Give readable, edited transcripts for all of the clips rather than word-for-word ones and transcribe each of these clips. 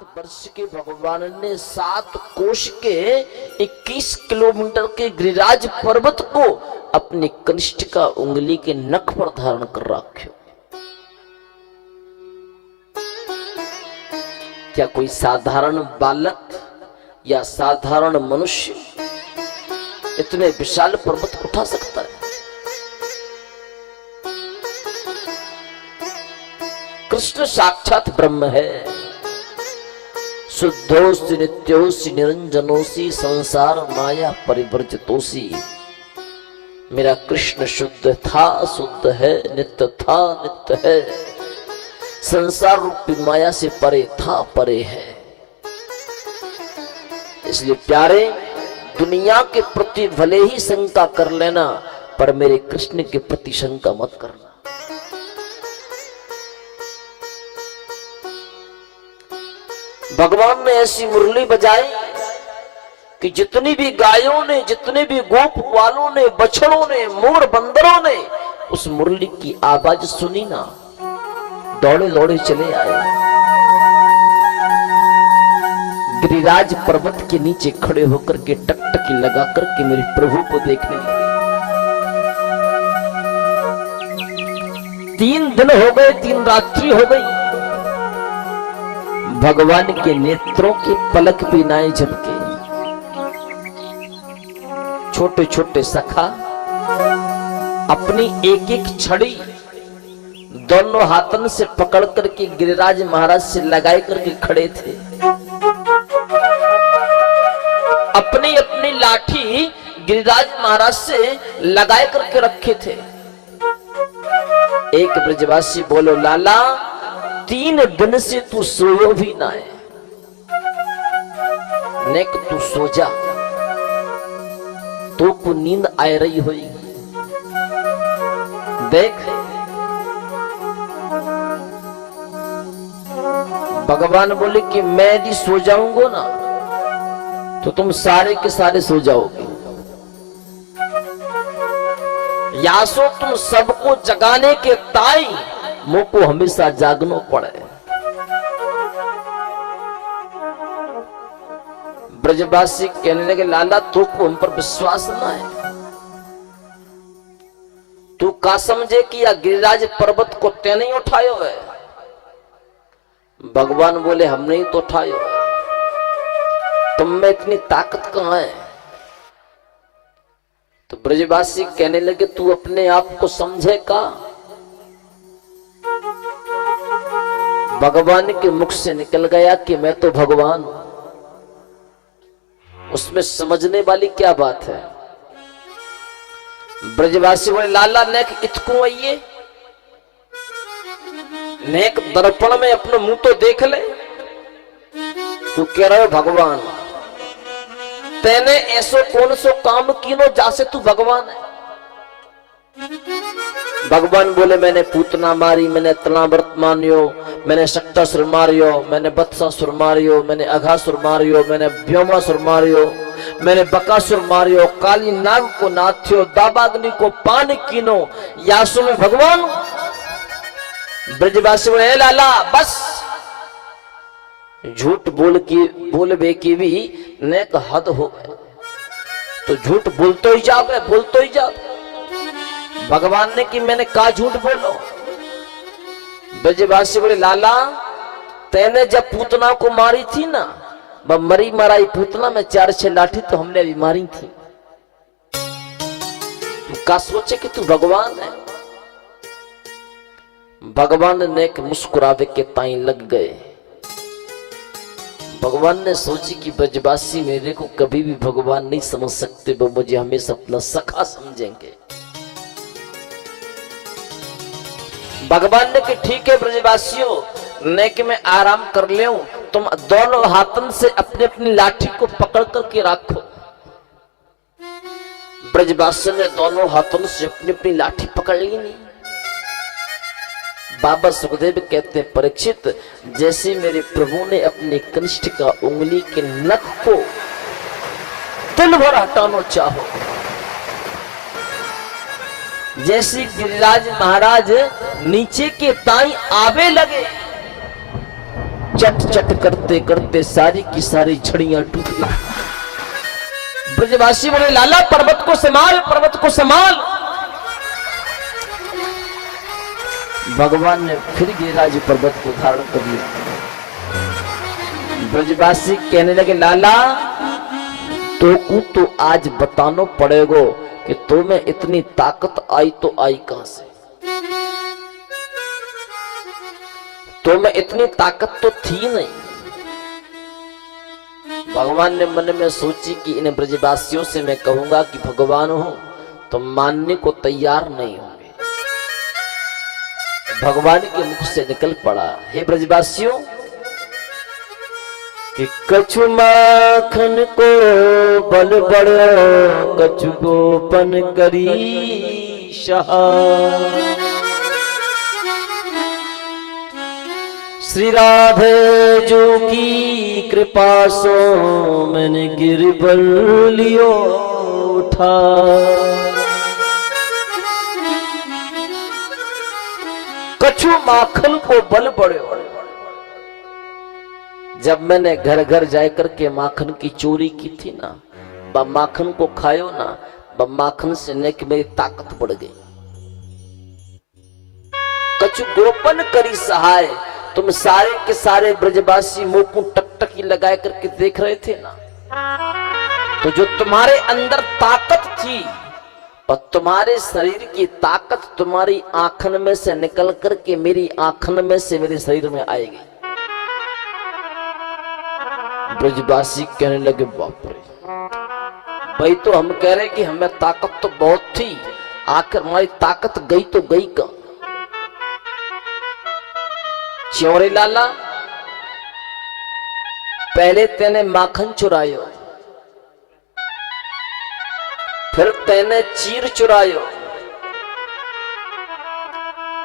वर्ष के भगवान ने 7 कोश के 21 किलोमीटर के गिरिराज पर्वत को अपनी कनिष्ठ का उंगली के नख पर धारण कर रखे। क्या कोई साधारण बालक या साधारण मनुष्य इतने विशाल पर्वत को उठा सकता है? कृष्ण साक्षात ब्रह्म है। शुद्धोसी नित्योसी निरंजनोसी संसार माया परिवर्जितोसी। मेरा कृष्ण शुद्ध था, शुद्ध है, नित्य था, नित्य है, संसार रूपी माया से परे था, परे है। इसलिए प्यारे, दुनिया के प्रति भले ही शंका कर लेना, पर मेरे कृष्ण के प्रति शंका मत करना। भगवान ने ऐसी मुरली बजाई कि जितनी भी गायों ने, जितने भी गोप ग्वालों ने, बछड़ों ने, मोर बंदरों ने उस मुरली की आवाज सुनी ना, दौड़े दौड़े चले आए। गिरिराज पर्वत के नीचे खड़े होकर के टकटकी लगा करके मेरे प्रभु को देखने लगे। 3 दिन हो गए, 3 रात्रि हो गई, भगवान के नेत्रों के पलक भी नाए झपके। छोटे छोटे सखा अपनी एक एक छड़ी दोनों हाथन से पकड़ करके गिरिराज महाराज से लगाए करके खड़े थे। अपनी अपनी लाठी गिरिराज महाराज से लगाए करके रखे थे। एक ब्रजवासी बोलो, लाला 3 दिन से तू सोयो भी ना है, नेक तू सो जा, तो को नींद आ रही होगी। देख, भगवान बोले कि मैं यदि सो जाऊंगा ना तो तुम सारे के सारे सो जाओगे, या सो तुम सबको जगाने के ताई मुझको हमेशा जागना पड़े। ब्रजवासी कहने लगे, लाला तो को हम पर विश्वास ना है, तू का समझे कि या गिरिराज पर्वत को ते नहीं उठायो है? भगवान बोले, हम नहीं तो उठायो है, तुम में इतनी ताकत कहां है? तो ब्रजवासी कहने लगे, तू अपने आप को समझे का? भगवान के मुख से निकल गया कि मैं तो भगवान हूं। उसमें समझने वाली क्या बात है? ब्रजवासी बोले, लाला नेक इतको आइए, नेक दर्पण में अपना मुंह तो देख ले। तू कह रहे हो भगवान, तेने ऐसो कौन सो काम कीनो जासे तू भगवान है? भगवान बोले, मैंने पूतना मारी, मैंने तलाव्रत मानियो, मैंने शक्तासुर मारियो, मैंने बत्सासुर मारियो, मैंने अघासुर मारियो, मैंने व्योमासुर मारियो, मैंने बकासुर मारियो, काली नाग को नाथ्यो, दाबाग्नि को पान कीनो, यासु में भगवान। ब्रजवासी बोले, लाला बस, झूठ बोलबे की भी नेक हद हो गए, तो झूठ बोलते ही जाओगे, बोलते ही जाओ। भगवान ने कि मैंने कहा झूठ बोलो? ब्रजवासी बोले, लाला तेने जब पूतना को मारी थी ना, वह मरी मराई पूतना में 4-6 लाठी तो हमने भी मारी थी। तू का सोचे कि तू भगवान है? भगवान ने एक मुस्कुरावे के ताई लग गए। भगवान ने सोची कि ब्रजवासी मेरे को कभी भी भगवान नहीं समझ सकते, वो मुझे हमेशा अपना सखा समझेंगे। भगवान ने कि ठीक है ब्रजवासियों, नेक में आराम कर ले, तुम दोनों हाथन से अपनी अपनी लाठी को पकड़ करके रखो। ब्रजवासी ने दोनों हाथों से अपनी अपनी लाठी पकड़ ली। नहीं, बाबा सुखदेव कहते हैं, परीक्षित जैसे मेरे प्रभु ने अपने कनिष्ठ का उंगली के नख को तिल भर हटाना चाहो, जैसे गिरिराज महाराज नीचे के ताई आवे लगे, चट चट करते करते सारी की सारी छड़ियां टूट गई। ब्रजवासी बोले लाला पर्वत को संभाल, पर्वत को संभाल। भगवान ने फिर गिरिराज पर्वत को धारण कर लिया। ब्रजवासी कहने लगे लाला तो आज बताना पड़ेगा कि तुम्हें इतनी ताकत आई तो आई कहां से। तुम्हें इतनी ताकत तो थी नहीं। भगवान ने मन में सोची कि इन ब्रजवासियों से मैं कहूंगा कि भगवान हूं तो मानने को तैयार नहीं होंगे। भगवान के मुख से निकल पड़ा, हे ब्रजवासियों कि कछु माखन को बल बड़ो, कछु गोपन करी सहा। श्री राधे जो की कृपा सो मैंने गिरबल लियो उठा। कछु माखन को बल बढ़ो। जब मैंने घर घर जाकर के माखन की चोरी की थी ना, ब माखन को खायो ना, ब माखन से नेक मेरी ताकत बढ़ गई। कछु गोपन करी सहाय। तुम सारे के सारे ब्रजवासी मुंह को टकटकी लगा करके देख रहे थे ना, तो जो तुम्हारे अंदर ताकत थी और तुम्हारे शरीर की ताकत तुम्हारी आंखन में से निकल करके मेरी आंखन में से मेरे शरीर में आएगी। ब्रजवासी कहने लगे बाप रे, भाई तो हम कह रहे कि हमें ताकत तो बहुत थी, आखिर हमारी ताकत गई तो गई कहां। च्योरे लाला पहले तेने माखन चुरायो, फिर तेने चीर चुरायो,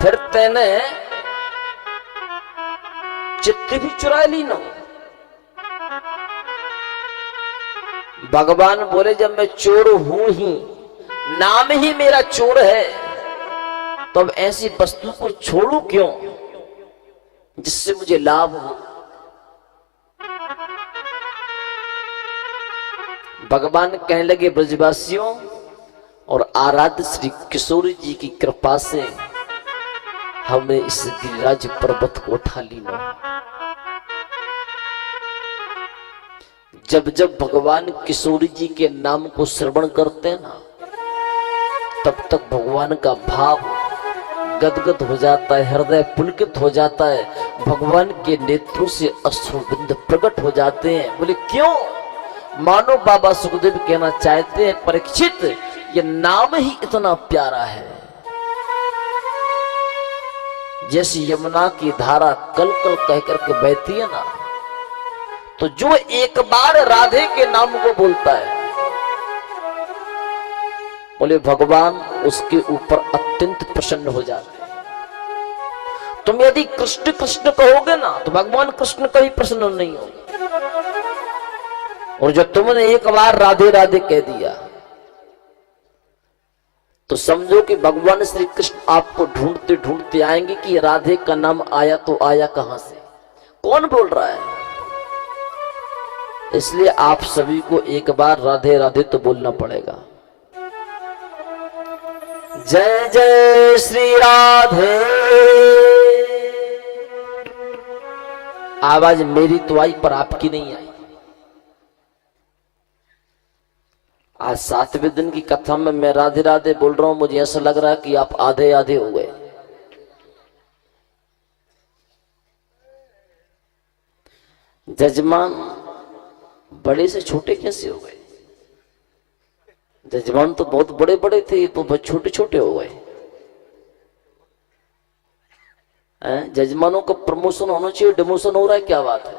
फिर तेने चित्ती भी चुरा ली ना। भगवान बोले जब मैं चोर हूं ही, नाम ही मेरा चोर है, तो अब ऐसी वस्तु को छोड़ू क्यों जिससे मुझे लाभ हो। भगवान कहने लगे ब्रजवासियों और आराध्य श्री किशोर जी की कृपा से हमने इस गिरिराज पर्वत को उठा ली ना। जब जब भगवान किशोर जी के नाम को श्रवण करते हैं ना, तब तक भगवान का भाव गदगद हो जाता है, हृदय पुलकित हो जाता है, भगवान के नेत्रों से अश्रुबिंद प्रकट हो जाते हैं। बोले क्यों? मानो बाबा सुखदेव कहना चाहते हैं परीक्षित ये नाम ही इतना प्यारा है। जैसी यमुना की धारा कल कल कह करके बहती है ना, तो जो एक बार राधे के नाम को बोलता है, बोले भगवान उसके ऊपर अत्यंत प्रसन्न हो जाते हैं। तुम यदि कृष्ण कृष्ण कहोगे ना, तो भगवान कृष्ण कभी प्रसन्न नहीं होंगे। और जब तुमने एक बार राधे राधे कह दिया, तो समझो कि भगवान श्री कृष्ण आपको ढूंढते ढूंढते आएंगे कि राधे का नाम आया तो आया कहां से, कौन बोल रहा है। इसलिए आप सभी को एक बार राधे राधे तो बोलना पड़ेगा। जय जय श्री राधे। आवाज मेरी तो आई पर आपकी नहीं आई। आज 7वें दिन की कथा में मैं राधे राधे बोल रहा हूं, मुझे ऐसा लग रहा है कि आप आधे आधे हो गए। जजमान बड़े से छोटे कैसे हो गए? जजमान तो बहुत बड़े बड़े थे, तो बहुत छोटे छोटे हो गए। जजमानों का प्रमोशन होना चाहिए, डिमोशन हो रहा है, क्या बात है?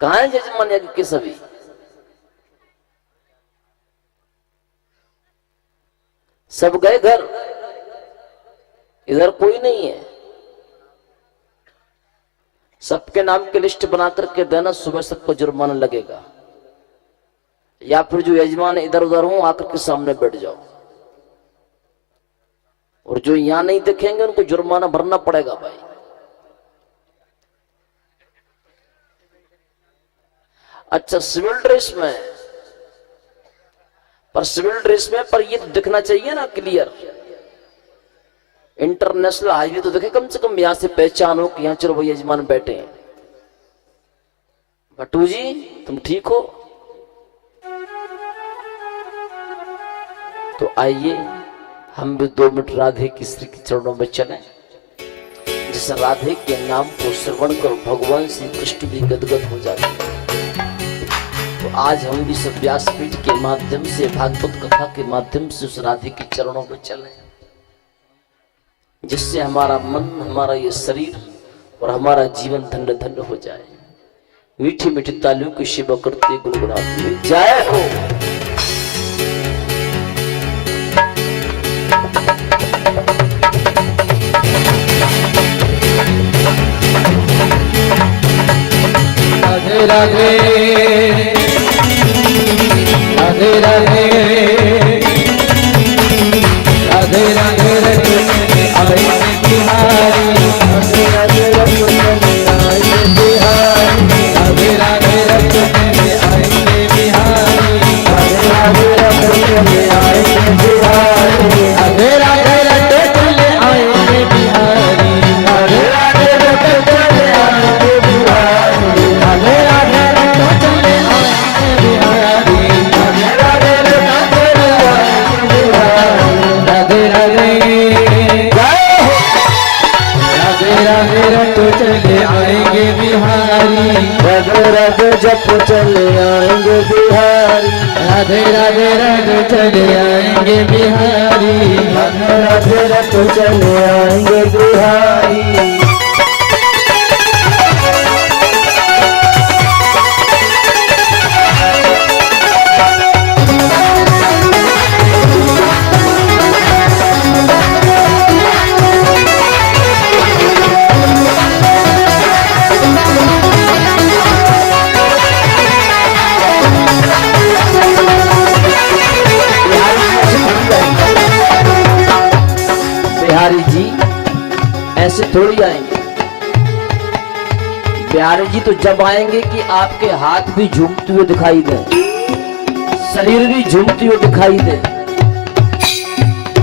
कहां है जजमान यज्ञ के सभी? सब गए घर, इधर कोई नहीं है। सबके नाम की लिस्ट बना करके देना, सुबह सबको जुर्माना लगेगा। या फिर जो यजमान इधर उधर हो आकर के सामने बैठ जाओ, और जो यहां नहीं दिखेंगे उनको जुर्माना भरना पड़ेगा भाई। अच्छा सिविल ड्रेस में, पर सिविल ड्रेस में पर ये तो दिखना चाहिए ना क्लियर। इंटरनेशनल हाईवे तो देखे कम से कम, यहां से पहचानो कि यहां चलो भैया यजमान बैठे हैं। भट्टू जी तुम ठीक हो? तो आइए हम भी 2 मिनट राधे की श्री के चरणों में चलें। जिस राधे के नाम को श्रवण कर भगवान श्री कृष्ण भी गदगद हो जाते हैं। तो आज हम भी सब व्यासपीठ के माध्यम से, भागवत कथा के माध्यम से उस राधे के चरणों में चलें, जिससे हमारा मन, हमारा ये शरीर और हमारा जीवन धन्य धन्य हो जाए। मीठी मीठी तालियों की सेवा करते गुनगुनाते हुए जय हो। राधे राधे राधे राधे राधे राधे राधे बिहारी राधे राधे राधे राधे राधे आएंगे बिहारी राधे राधे राधे आएंगे बिहारी राधे राधे राधे चले आएंगे बिहारी राधे राधे राधे चले आएंगे बिहारी राधे राधे राधे चले आएंगे बिहारी राधे राधे राधे चले आएंगे बिहारी राधे राधे राधे राधे चले आएंगे बिहारी राधे राधे जप चले आएंगे बिहारी राधे राधे राधे चले आएंगे बिहारी राधे राधे राधे चले आएंगे बिहारी। बिहारी जी ऐसे थोड़ी आएंगे। बिहारी जी तो जब आएंगे कि आपके हाथ भी झूमते हुए दिखाई दे, शरीर भी झूमते हुए दिखाई दे।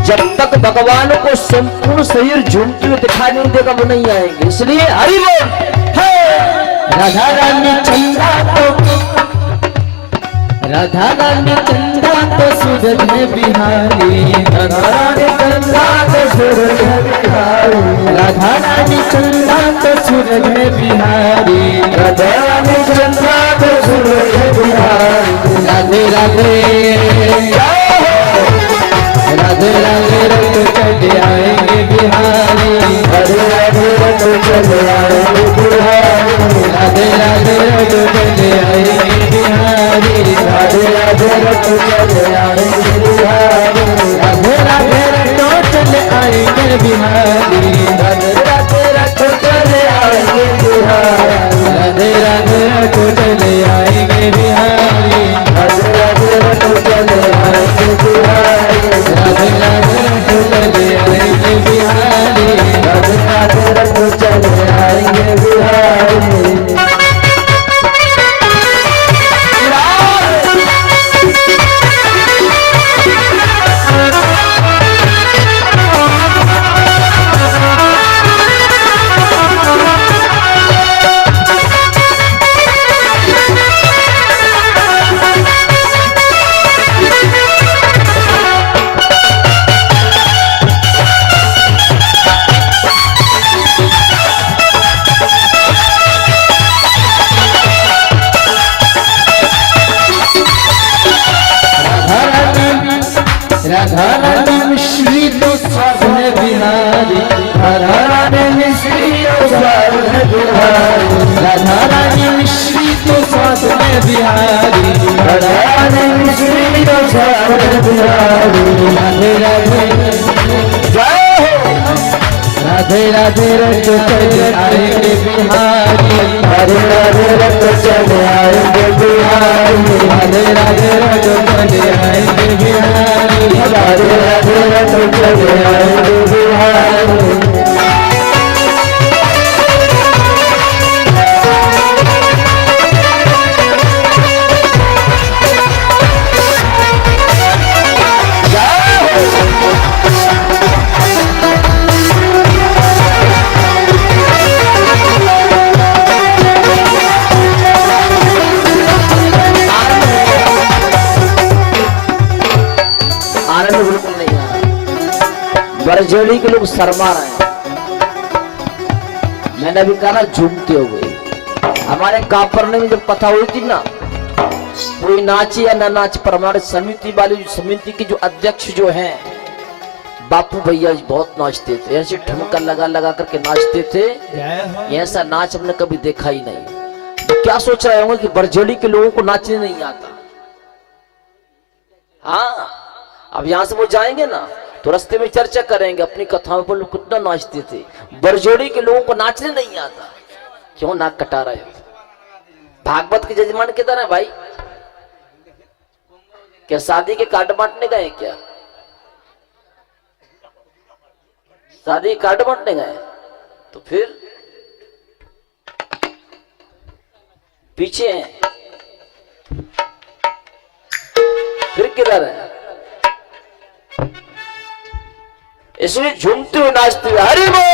जब तक भगवान को संपूर्ण शरीर झूमते हुए दिखाई नहीं देगा वो नहीं आएंगे। इसलिए हरि बोल। राधा रानी चंदा तो सूरज है बिहारी राधा रानी चंदा तो सूरज है बिहारी राधा रानी चंदा तो सूरज है बिहारी राधा रानी चंदा तो सूरज है बिहारी राधे राधे राधे राधे रत चले आएंगे बिहारी राधे राधे रत चले आएंगे बिहारी राधे राधे रत चले आएंगे बिहारी राधे राधे रत चले आएंगे बिहारी राधे राधे रत चले आएंगे बिहारी राधे राधे रत चले आएंगे बिहारी राधे राधे रत चले आएंगे बिहारी राधे राधे रत चले आएंगे बिहारी राधे राधे रत चले आएंगे बिहारी राधे राधे रत चले आएंगे बिहारी। राधा रानी मिश्री तो स्वाद है बिहारी राधा रानी मिश्री तो स्वाद है बिहारी राधा रानी मिश्री तो स्वाद है बिहारी राधा रानी मिश्री तो स्वाद है बिहारी राधे राधे राधे राधे रत चले आएंगे बिहारी राधे राधे रत चले आएंगे बिहारी राधे राधे रत चले आएंगे बिहारी राधे राधे रत चले आएंगे बिहारी। बरजेड़ी के लोग शर्मा रहे हैं। मैंने अभी कहा ना झूमते हो गए। हमारे कापरने में जब कथा हुई थी ना, कोई नाचे या ना नाचे, पर हमारे समिति वाले समिति के जो अध्यक्ष जो हैं बापू भैया जी बहुत नाचते थे, ऐसे ठुमका लगा लगा करके नाचते थे। ऐसा नाच हमने कभी देखा ही नहीं। तो क्या सोच रहे होंगे कि बरजेड़ी के लोगों को नाचने नहीं आता। हाँ, अब यहां से वो जाएंगे ना तो रास्ते में चर्चा करेंगे अपनी कथाओं पर लोग कितना नाचते थे। बरजोड़ी के लोगों को नाचने नहीं आता, क्यों नाक कटा रहे हो? भागवत के जजमान किधर है भाई? क्या शादी के कार्ड बांटने गए क्या? शादी कार्ड बांटने गए तो फिर पीछे हैं, फिर किधर है? इसलिए झूमते हुए नाचते हुए हरि बोल।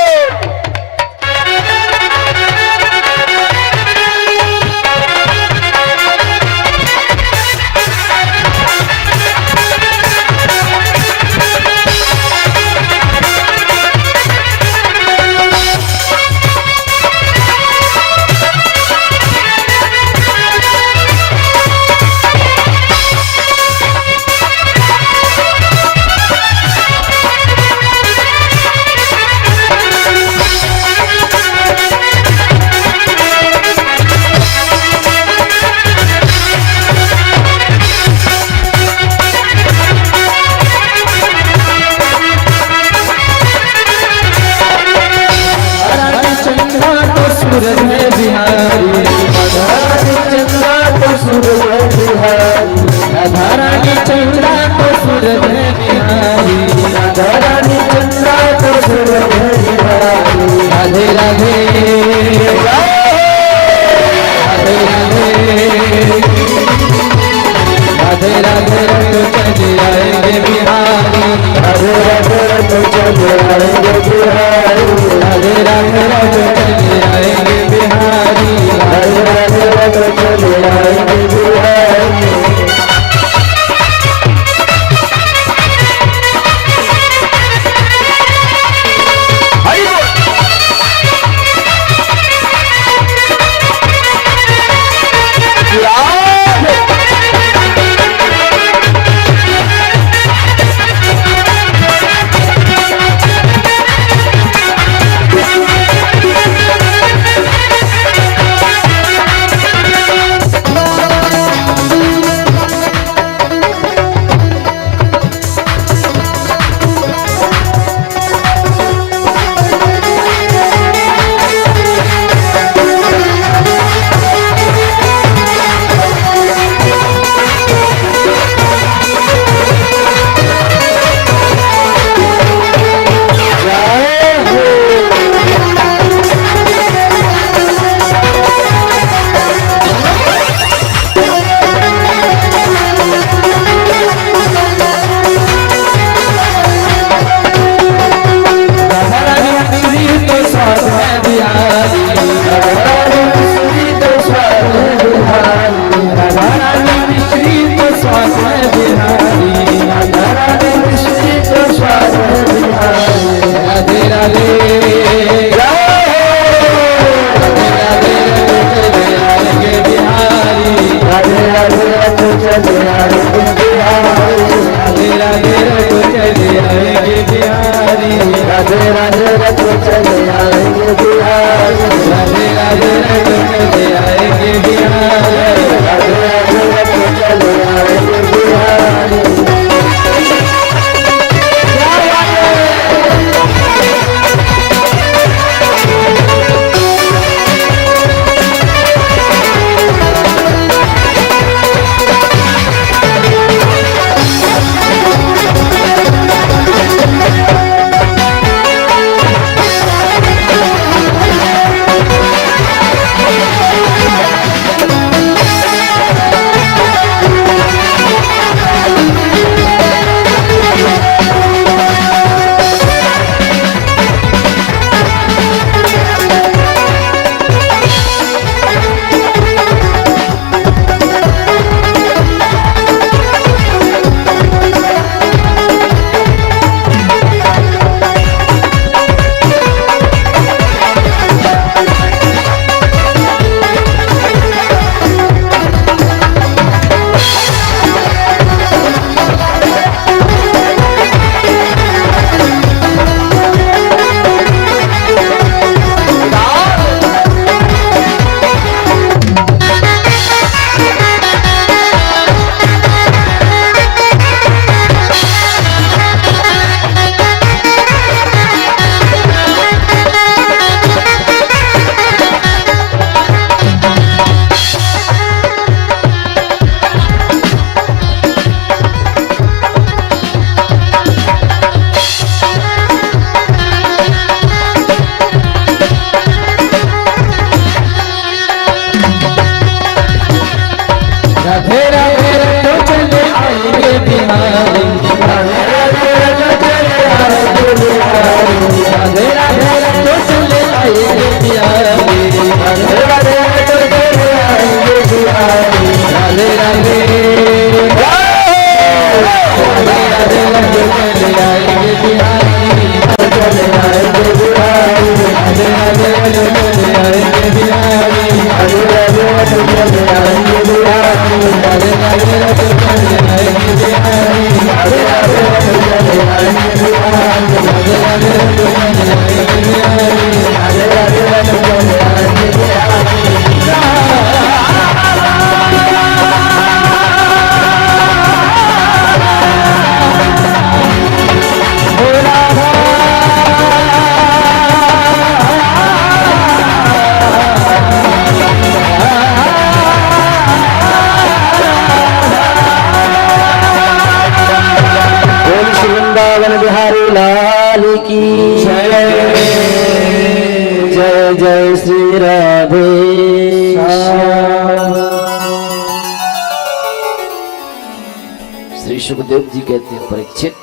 श्री सुखदेव जी कहते हैं, परीक्षित,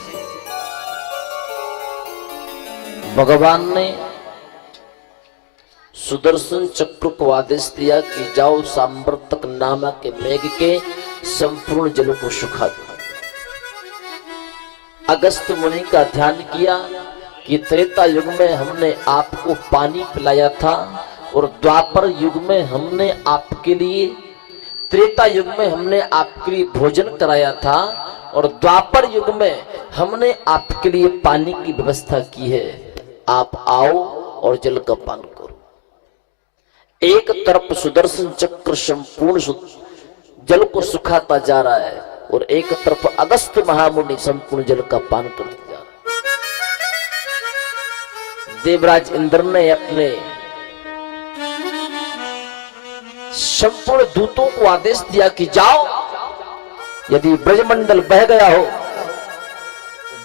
भगवान ने सुदर्शन चक्र को आदेश दिया कि जाओ सांवर्तक नामक के मेघ के संपूर्ण जल को सुखा दो। अगस्त मुनि का ध्यान किया कि त्रेता युग में हमने आपको पानी पिलाया था और द्वापर युग में हमने आपके लिए, त्रेता युग में हमने आपके लिए भोजन कराया था और द्वापर युग में हमने आपके लिए पानी की व्यवस्था की है। आप आओ और जल का पान करो। एक तरफ सुदर्शन चक्र संपूर्ण जल को सुखाता जा रहा है और एक तरफ अगस्त महामुनि संपूर्ण जल का पान करते जा रहा है। देवराज इंद्र ने अपने संपूर्ण दूतों को आदेश दिया कि जाओ, यदि ब्रजमंडल बह गया हो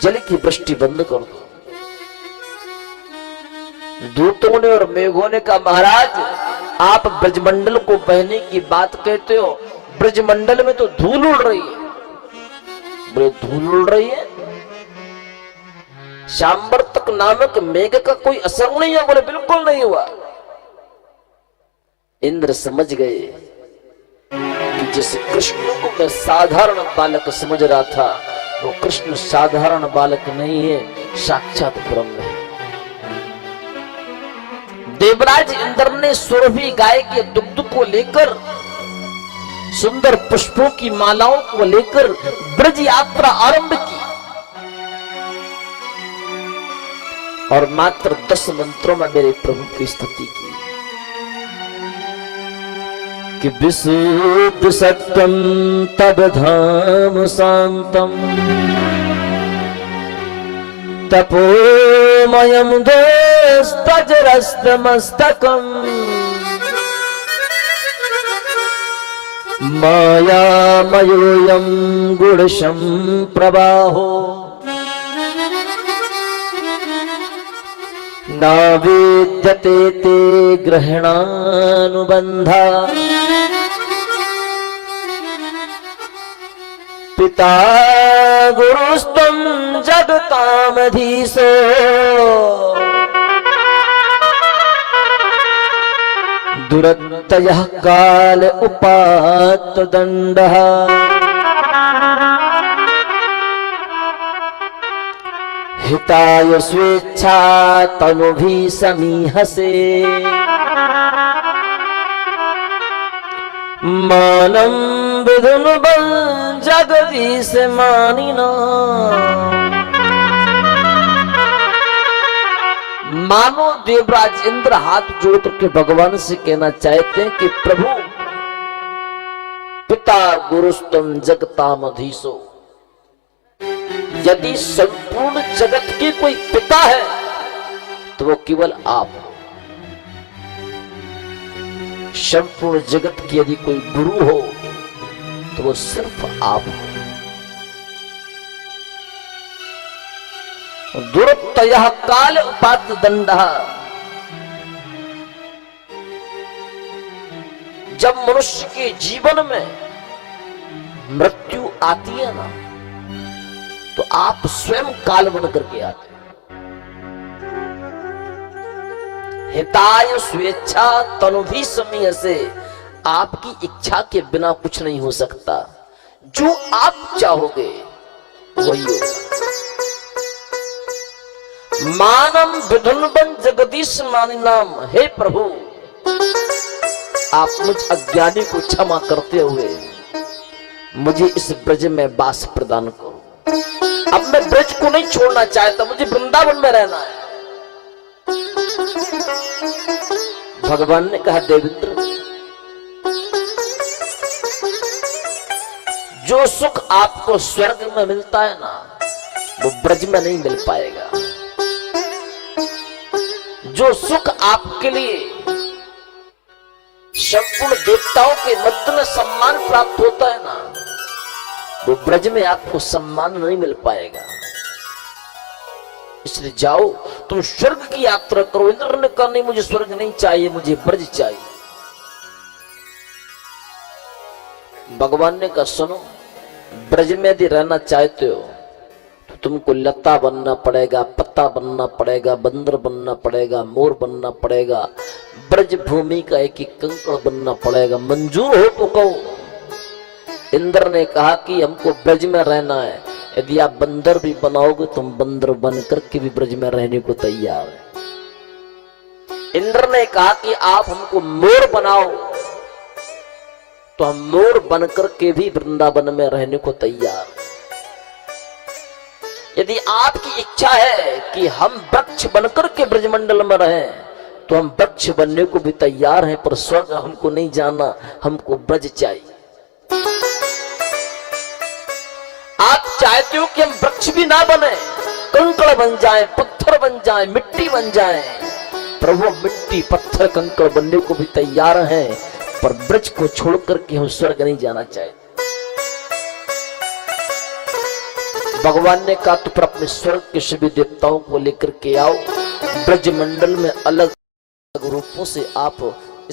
जल की वृष्टि बंद कर दो। दूतों ने और मेघों ने कहा, महाराज आप ब्रजमंडल को बहने की बात कहते हो, ब्रजमंडल में तो धूल उड़ रही है। बोले धूल उड़ रही है? सांवर्तक नामक मेघ का कोई असर नहीं है। बोले बिल्कुल नहीं हुआ। इंद्र समझ गए कि जिस कृष्ण को मैं साधारण बालक समझ रहा था, वो कृष्ण साधारण बालक नहीं है, साक्षात ब्रह्म है। देवराज इंद्र ने सुरभि गाय के दुग्ध को लेकर, सुंदर पुष्पों की मालाओं को लेकर ब्रज यात्रा आरंभ की और मात्र 10 मंत्रों में मेरे प्रभु की स्तुति की कि विशुद्ध सत्यम तद धाम शांतम तपोमयम दोस्तजरस्तमस्तकम मायामयोऽयं गुणशं प्रवाहो नावेद्यते ते ग्रहणानुबन्धा पिता गुरुस्त्वं जगतामधीशो दुरत्ययः काल उपात्त दंडः हिताय स्वेच्छा तनुभिः समीहसे मानं विधुनुबं जगदीश मानिना। मानो देवराज इंद्र हाथ जोड़ करके भगवान से कहना चाहते हैं कि प्रभु, पिता गुरुस्तम जगतामधीशो, यदि संपूर्ण जगत के कोई पिता है तो वो केवल आप हो। संपूर्ण जगत की यदि कोई गुरु हो तो वो सिर्फ आप हो। दुरत्ययः काल उपात्त दंडः, जब मनुष्य के जीवन में मृत्यु आती है ना, तो आप स्वयं काल बन करके आते हैं। हिताय स्वेच्छा तनुभिः समीहसे, आपकी इच्छा के बिना कुछ नहीं हो सकता। जो आप चाहोगे वही होगा। मानम विधुनबन जगदीश मानिनाम, हे प्रभु आप मुझ अज्ञानी को क्षमा करते हुए मुझे इस ब्रज में वास प्रदान करो। अब मैं ब्रज को नहीं छोड़ना चाहता, मुझे वृंदावन में रहना है। भगवान ने कहा, देवेंद्र जो सुख आपको स्वर्ग में मिलता है ना, वो ब्रज में नहीं मिल पाएगा। जो सुख आपके लिए संपूर्ण देवताओं के मध्य में सम्मान प्राप्त होता है ना, वो ब्रज में आपको सम्मान नहीं मिल पाएगा। इसलिए जाओ तुम स्वर्ग की यात्रा करो। इंद्र ने कहा, नहीं मुझे स्वर्ग नहीं चाहिए, मुझे ब्रज चाहिए। भगवान ने कहा सुनो, ब्रज में यदि रहना चाहते हो तो तुमको लता बनना पड़ेगा, पत्ता बनना पड़ेगा, बंदर बनना पड़ेगा, मोर बनना पड़ेगा, ब्रज भूमि का एक एक कंकड़ बनना पड़ेगा। मंजूर हो तो कहो। इंद्र ने कहा कि हमको ब्रज में रहना है, यदि आप बंदर भी बनाओगे तुम बंदर बन करके भी ब्रज में रहने को तैयार है। इंद्र ने कहा कि आप हमको मोर बनाओ तो हम मोर बनकर के भी वृंदावन में रहने को तैयार हैं। यदि आपकी इच्छा है कि हम वृक्ष बनकर के ब्रजमंडल में रहें तो हम वृक्ष बनने को भी तैयार हैं, पर स्वर्ग हमको नहीं जाना, हमको ब्रज चाहिए। आप चाहते हो कि हम वृक्ष भी ना बने, कंकड़ बन जाएं, पत्थर बन जाएं, मिट्टी बन जाएं, प्रभु मिट्टी पत्थर कंकड़ बनने को भी तैयार हैं, पर ब्रज को छोड़कर के हम स्वर्ग नहीं जाना चाहते। भगवान ने कहा तो फिर अपने स्वर्ग के सभी देवताओं को लेकर के आओ, ब्रज मंडल में अलग अलग रूपों से आप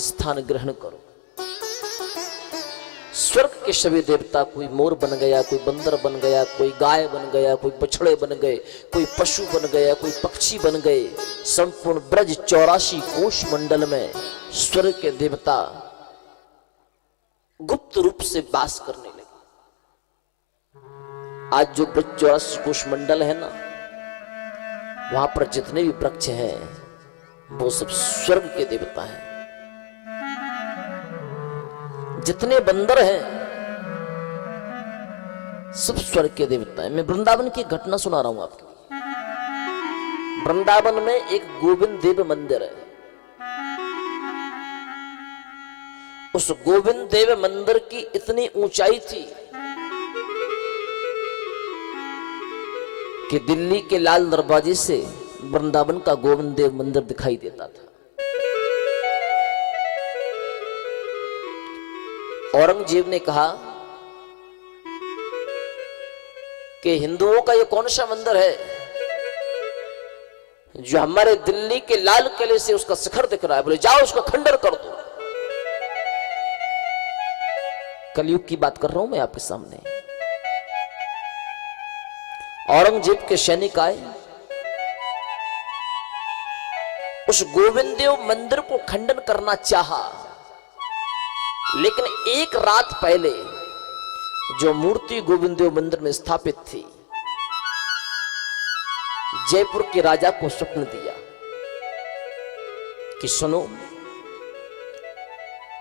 स्थान ग्रहण करो। स्वर्ग के सभी देवता, कोई मोर बन गया, कोई बंदर बन गया, कोई गाय बन गया, कोई बछड़े बन गए, कोई पशु बन गया, कोई पक्षी बन गए। संपूर्ण ब्रज 84 कोश मंडल में स्वर्ग के देवता गुप्त रूप से वास करने लगे। आज जो ब्रज 84 कोश मंडल है ना, वहां पर जितने भी वृक्ष हैं वो सब स्वर्ग के देवता हैं। जितने बंदर हैं सब स्वर्ग के देवता हैं। मैं वृंदावन की घटना सुना रहा हूं आपको। वृंदावन में एक गोविंद देव मंदिर है। उस गोविंद देव मंदिर की इतनी ऊंचाई थी कि दिल्ली के लाल दरवाजे से वृंदावन का गोविंद देव मंदिर दिखाई देता था। औरंगजेब ने कहा कि हिंदुओं का ये कौन सा मंदिर है जो हमारे दिल्ली के लाल किले से उसका शिखर दिख रहा है? बोले जाओ उसका खंडन कर दो। कलयुग की बात कर रहा हूं मैं आपके सामने। औरंगजेब के सैनिक आए, उस गोविंद देव मंदिर को खंडन करना चाहा, लेकिन एक रात पहले जो मूर्ति गोविंद देव मंदिर में स्थापित थी, जयपुर के राजा को स्वप्न दिया कि सुनो,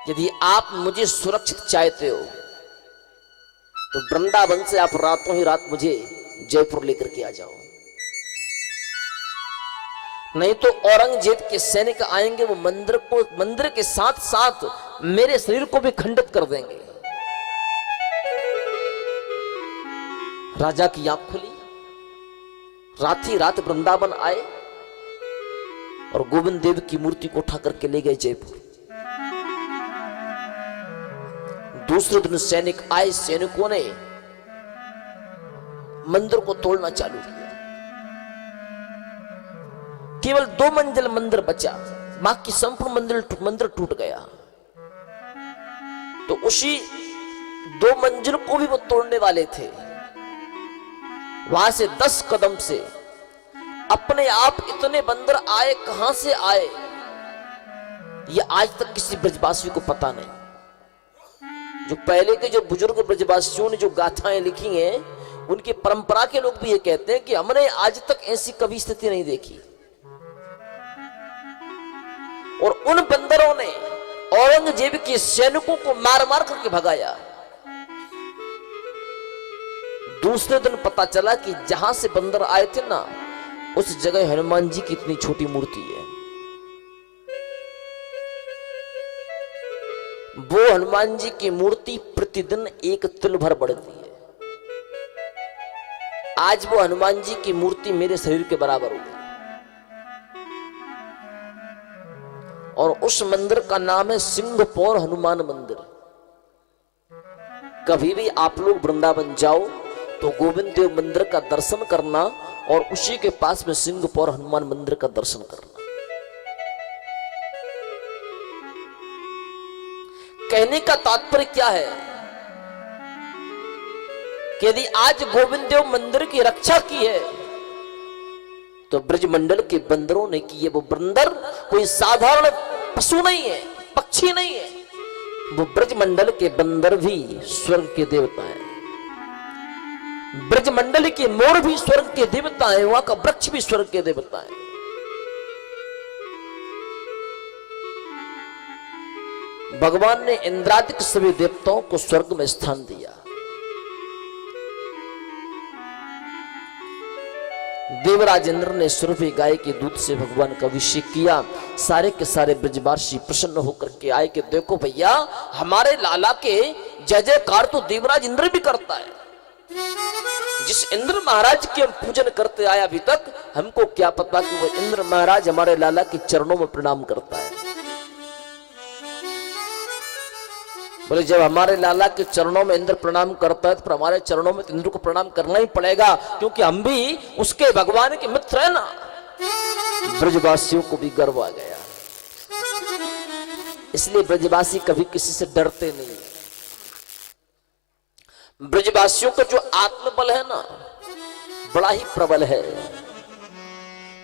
यदि आप मुझे सुरक्षित चाहते हो तो वृंदावन से आप रातों ही रात मुझे जयपुर लेकर के आ जाओ, नहीं तो औरंगजेब के सैनिक आएंगे, वो मंदिर के साथ साथ मेरे शरीर को भी खंडित कर देंगे। राजा की आंख खुली, रात ही रात वृंदावन आए और गोविंद देव की मूर्ति को उठा करके ले गए जयपुर। दूसरे दिन सैनिक आए, सैनिकों ने मंदिर को तोड़ना चालू किया। केवल 2 मंजिल मंदिर बचा, बाकी संपूर्ण मंदिर टूट गया। तो उसी 2 मंजिल को भी वो तोड़ने वाले थे। वहां से 10 कदम से अपने आप इतने बंदर आए, कहां से आए ये आज तक किसी ब्रजवासी को पता नहीं। जो पहले के जो बुजुर्ग ब्रजवासियों ने जो गाथाएं लिखी हैं, उनकी परंपरा के लोग भी ये कहते हैं कि हमने आज तक ऐसी कभी स्थिति नहीं देखी। और उन बंदरों ने औरंगजेब के सैनिकों को मार मार करके भगाया। दूसरे दिन पता चला कि जहां से बंदर आए थे ना, उस जगह हनुमान जी की इतनी छोटी मूर्ति है। वो हनुमान जी की मूर्ति प्रतिदिन 1 तिल भर बढ़ती है। आज वो हनुमान जी की मूर्ति मेरे शरीर के बराबर हो गई। और उस मंदिर का नाम है सिंहपौर हनुमान मंदिर। कभी भी आप लोग वृंदावन जाओ तो गोविंद देव मंदिर का दर्शन करना और उसी के पास में सिंहपौर हनुमान मंदिर का दर्शन करना। कहने का तात्पर्य क्या है कि यदि आज गोविंद देव मंदिर की रक्षा की है तो ब्रजमंडल के बंदरों ने की है। वो बंदर कोई साधारण पशु नहीं है, पक्षी नहीं है, वो ब्रजमंडल के बंदर भी स्वर्ग के देवता हैं। ब्रजमंडल के मोर भी स्वर्ग के देवता हैं, वहां का वृक्ष भी स्वर्ग के देवता हैं। भगवान ने इंद्रादिक सभी देवताओं को स्वर्ग में स्थान दिया। देवराज इंद्र ने सुरभि गाय के दूध से भगवान का अभिषेक किया। सारे के सारे ब्रजवासी प्रसन्न होकर के आए कि देखो भैया, हमारे लाला के जय जयकार तो देवराज इंद्र भी करता है। जिस इंद्र महाराज के हम पूजन करते आए अभी तक, हमको क्या पता कि वो इंद्र महाराज हमारे लाला के चरणों में प्रणाम करता है। बोले जब हमारे लाला के चरणों में इंद्र प्रणाम करता है तो हमारे चरणों में इंद्र को प्रणाम करना ही पड़ेगा, क्योंकि हम भी उसके भगवान के मित्र हैं ना। ब्रजवासियों को भी गर्व आ गया, इसलिए ब्रजवासी कभी किसी से डरते नहीं। ब्रजवासियों का जो आत्मबल है ना, बड़ा ही प्रबल है,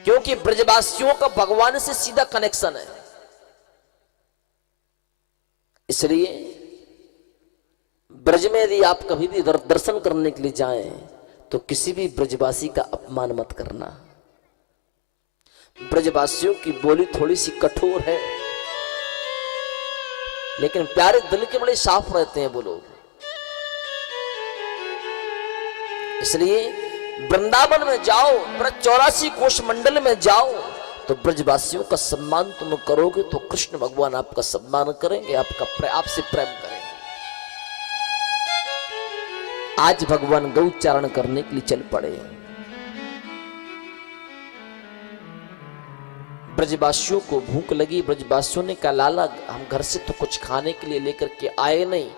क्योंकि ब्रजवासियों का भगवान से सीधा कनेक्शन है। इसलिए ब्रज में यदि आप कभी भी दर्शन करने के लिए जाएं तो किसी भी ब्रजवासी का अपमान मत करना। ब्रजवासियों की बोली थोड़ी सी कठोर है, लेकिन प्यारे दिल के बड़े साफ रहते हैं वो लोग। इसलिए वृंदावन में जाओ, ब्रज 84 कोष मंडल में जाओ तो ब्रजवासियों का सम्मान तुम करोगे तो कृष्ण भगवान आपका सम्मान करेंगे, आपसे प्रेम करेंगे। आज भगवान गौचारण करने के लिए चल पड़े। ब्रजवासियों को भूख लगी। ब्रजवासियों ने कहा लाला, हम घर से तो कुछ खाने के लिए लेकर के आए नहीं,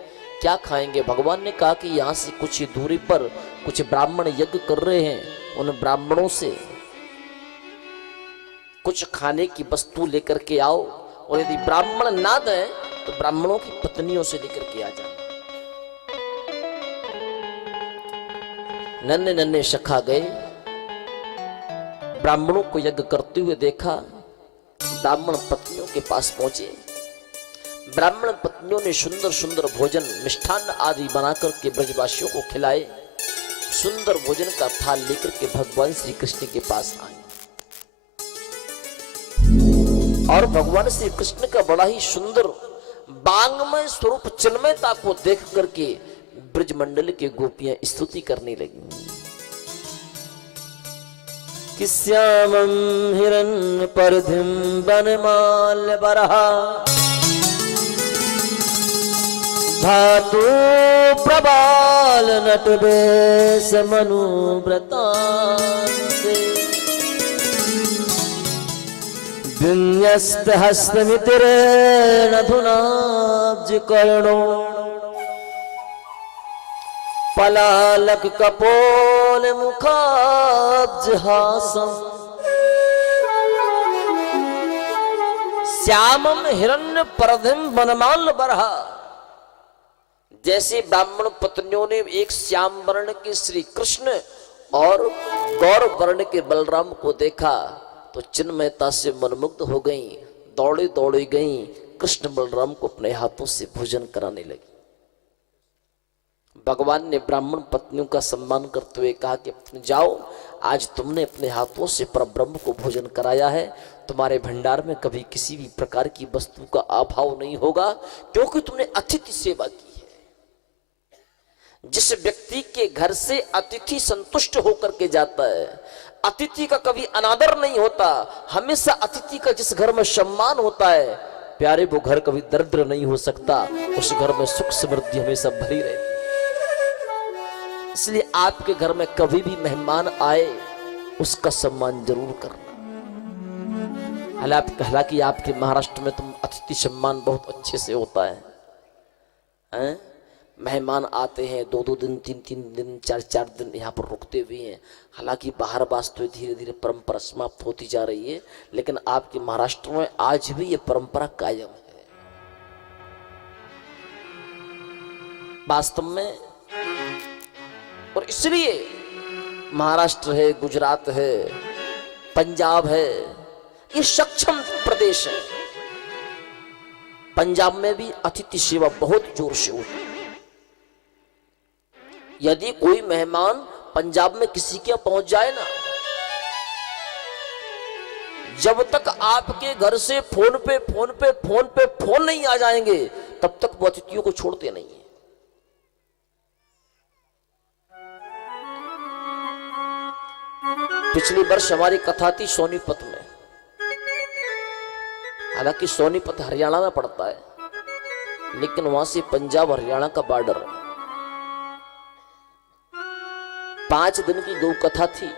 क्या खाएंगे? भगवान ने कहा कि यहां से कुछ ही दूरी पर कुछ ब्राह्मण यज्ञ कर रहे हैं, उन ब्राह्मणों से कुछ खाने की वस्तु लेकर के आओ, और यदि ब्राह्मण ना दें तो ब्राह्मणों की पत्नियों से लेकर के आ जाना। नन्हे नन्हे सखा गए, ब्राह्मणों को यज्ञ करते हुए देखा। ब्राह्मण पत्नियों के पास पहुंचे। ब्राह्मण पत्नियों ने सुंदर सुंदर भोजन, मिष्ठान्न आदि बनाकर के ब्रजवासियों को खिलाए। सुंदर भोजन का थाल लेकर के भगवान श्री कृष्ण के पास आए, और भगवान श्री कृष्ण का बड़ा ही सुंदर बांगमय स्वरूप चिन्मयता को देख करके ब्रजमंडल के गोपियां स्तुति करने लगी कि श्यामं हिरण्य परधिम वनमाल्य बरहा धातु प्रबाल नटवेश मनुव्रतांसे विन्यस्त हस्तमितिरेण धुनाब्ज कर्णो पलालक कपोल मुखाब्ज हासम श्यामम हिरण्य परधिम वनमाल बरहा। जैसे ब्राह्मण पत्नियों ने एक श्याम वर्ण के श्री कृष्ण और गौर वर्ण के बलराम को देखा तो चिन्मयता से मनमुग्ध हो गईं, दौड़े दौड़े गईं, कृष्ण बलराम को अपने हाथों से भोजन कराने लगी। भगवान ने ब्राह्मण पत्नियों का सम्मान करते हुए कहा कि जाओ, आज तुमने अपने हाथों से परब्रह्म को भोजन कराया है, तुम्हारे भंडार में कभी किसी भी प्रकार की वस्तु का अभाव नहीं होगा, क्योंकि तुमने अतिथि सेवा की है। जिस व्यक्ति के घर से अतिथि संतुष्ट होकर के जाता है, अतिथि का कभी अनादर नहीं होता, हमेशा अतिथि का जिस घर में सम्मान होता है प्यारे, वो घर कभी दरिद्र नहीं हो सकता, उस घर में सुख समृद्धि हमेशा भरी रहती है। इसलिए आपके घर में कभी भी मेहमान आए उसका सम्मान जरूर करना। हालांकि आपके महाराष्ट्र में तुम अतिथि सम्मान बहुत अच्छे से होता है, हैं? मेहमान आते हैं 2-2 दिन, 3-3 दिन, 4-4 दिन यहाँ पर रुकते हुए हैं। हालांकि बाहर वास्तव धीरे धीरे परंपरा समाप्त होती जा रही है, लेकिन आपके महाराष्ट्र में आज भी ये परंपरा कायम है। वास्तव में और इसलिए महाराष्ट्र है, गुजरात है, पंजाब है, ये सक्षम प्रदेश है। पंजाब में भी अतिथि सेवा बहुत जोर से होती है। यदि कोई मेहमान पंजाब में किसी के पहुंच जाए ना, जब तक आपके घर से फोन नहीं आ जाएंगे, तब तक वो अतिथियों को छोड़ते नहीं है। पिछली वर्ष हमारी कथा थी सोनीपत में। हालांकि सोनीपत हरियाणा में पड़ता है, लेकिन वहां से पंजाब हरियाणा का बॉर्डर है। 5 दिन की गौ कथा थी,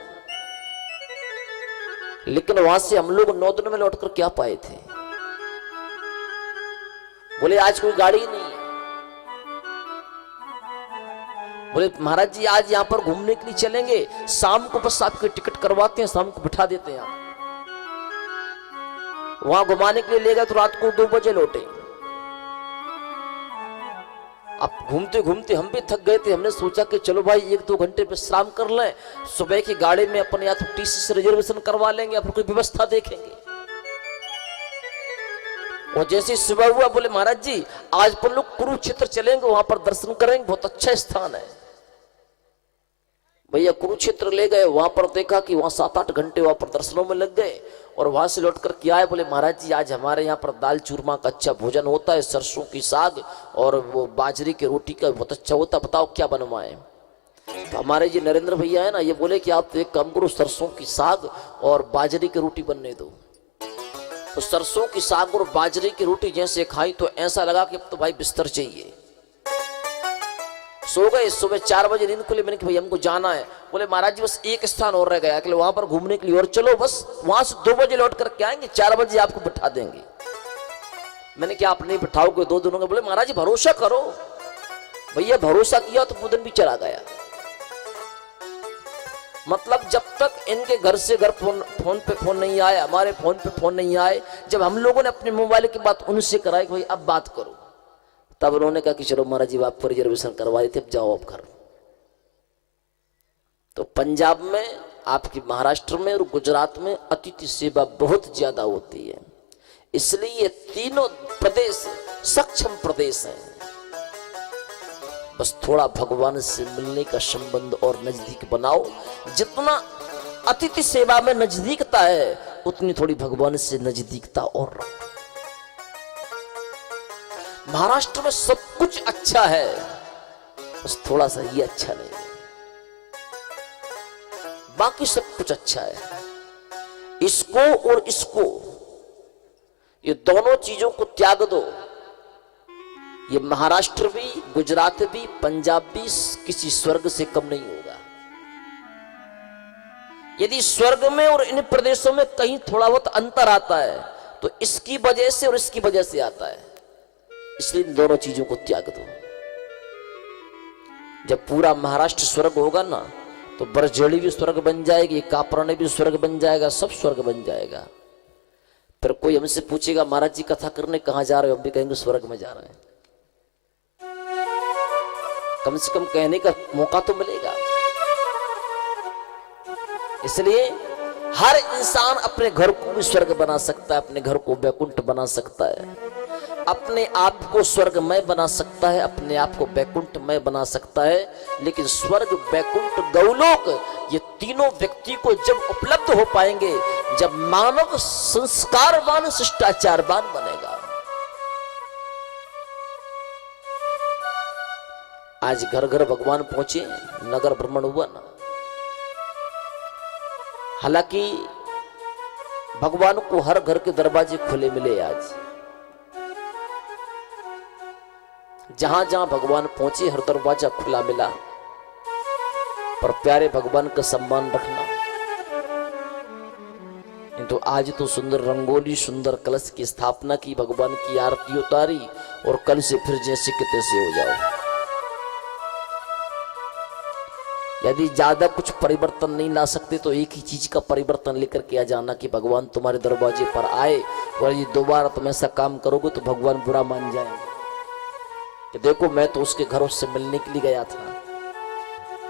लेकिन वहां से हम लोग 9 दिन में लौटकर क्या पाए थे? बोले आज कोई गाड़ी नहीं है। बोले महाराज जी आज यहां पर घूमने के लिए चलेंगे, शाम को बस आपकी टिकट करवाते हैं, शाम को बिठा देते हैं। वहां घुमाने के लिए ले गए तो रात को 2 बजे लौटे। अब घूमते घूमते हम भी थक गए थे। हमने सोचा कि चलो भाई 1-2 घंटे विश्राम कर लें, सुबह की गाड़ी में अपन या तो टीसी से रिजर्वेशन करवा लेंगे, अपन कोई व्यवस्था देखेंगे। और जैसे सुबह हुआ, बोले महाराज जी आज अपन लोग कुरुक्षेत्र चलेंगे, वहां पर दर्शन करेंगे, बहुत अच्छा स्थान है। भैया कुरुक्षेत्र ले गए, वहां पर देखा कि वहां 7-8 घंटे वहां पर दर्शनों में लग गए। और वहां से लौटकर क्या है? बोले महाराज जी आज हमारे यहाँ पर दाल चूरमा का अच्छा भोजन होता है, सरसों की साग और वो बाजरे की रोटी का बहुत अच्छा होता है, बताओ क्या बनवाएं? तो हमारे जी नरेंद्र भैया है ना, ये बोले कि आप तो एक काम करो, सरसों की साग और बाजरे की रोटी बनने दो। तो सरसों की साग और बाजरे की रोटी जैसे खाई तो ऐसा लगा कि अब तो भाई बिस्तर चाहिए। सो गए। सुबह 4 बजे नींद खुली। मैंने कि भाई हमको जाना है। बोले महाराज जी बस एक स्थान और रह गया, वहां पर घूमने के लिए, और चलो बस वहां से 2 बजे लौट कर क्या आएंगे, 4 बजे आपको बिठा देंगे। मैंने क्या आप नहीं बिठाओगे 2 दिनों में? बोले महाराज जी भरोसा करो। भैया भरोसा किया तो वो दिन भी चला गया। मतलब जब तक इनके घर से घर फोन पे फोन नहीं आए, हमारे फोन पे फोन नहीं आए, जब हम लोगों ने अपने मोबाइल की बात उनसे कराई कि भाई अब बात करो, तब उन्होंने कहा कि चलो महाराज जी आपको रिजर्वेशन करवा रहे थे, अब जाओ अब घर। तो पंजाब में, आपकी महाराष्ट्र में और गुजरात में अतिथि सेवा बहुत ज्यादा होती है। इसलिए ये तीनों प्रदेश सक्षम प्रदेश हैं। बस थोड़ा भगवान से मिलने का संबंध और नजदीक बनाओ। जितना अतिथि सेवा में नजदीकता है, उतनी थोड़ी भगवान से नजदीकता और रखो। महाराष्ट्र में सब कुछ अच्छा है, बस थोड़ा सा ये अच्छा नहीं है। बाकी सब कुछ अच्छा है। इसको और इसको, ये दोनों चीजों को त्याग दो। ये महाराष्ट्र भी, गुजरात भी, पंजाब भी किसी स्वर्ग से कम नहीं होगा। यदि स्वर्ग में और इन प्रदेशों में कहीं थोड़ा बहुत अंतर आता है, तो इसकी वजह से और इसकी वजह से आता है। इसलिए इन दोनों चीजों को त्याग दो। जब पूरा महाराष्ट्र स्वर्ग होगा ना, तो बरजेड़ी भी स्वर्ग बन जाएगी, कापराने भी स्वर्ग बन जाएगा, सब स्वर्ग बन जाएगा। फिर कोई हमसे पूछेगा महाराज जी कथा करने कहां जा रहे हो, हम भी कहेंगे स्वर्ग में जा रहे हैं। कम से कम कहने का मौका तो मिलेगा। इसलिए हर इंसान अपने घर को भी स्वर्ग बना सकता है, अपने घर को वैकुंठ बना सकता है, अपने आप को स्वर्गमय बना सकता है, अपने आप को वैकुंठमय बना सकता है। लेकिन स्वर्ग, वैकुंठ, गौलोक, ये तीनों व्यक्ति को जब उपलब्ध हो पाएंगे, जब मानव संस्कारवान, शिष्टाचारवान बनेगा। आज घर घर भगवान पहुंचे, नगर भ्रमण हुआ ना। हालांकि भगवान को हर घर के दरवाजे खुले मिले। आज जहां जहां भगवान पहुंचे, हर दरवाजा खुला मिला। पर प्यारे भगवान का सम्मान रखना। तो आज तो सुंदर रंगोली, सुंदर कलश की स्थापना की, भगवान की आरती उतारी, और कल से फिर जैसे कि तैसे हो जाओ। यदि ज्यादा कुछ परिवर्तन नहीं ला सकते, तो एक ही चीज का परिवर्तन लेकर के आ जाना कि भगवान तुम्हारे दरवाजे पर आए, और यदि दोबारा तुम ऐसा काम करोगे तो भगवान बुरा मान जाएंगे कि देखो मैं तो उसके घरों से मिलने के लिए गया था,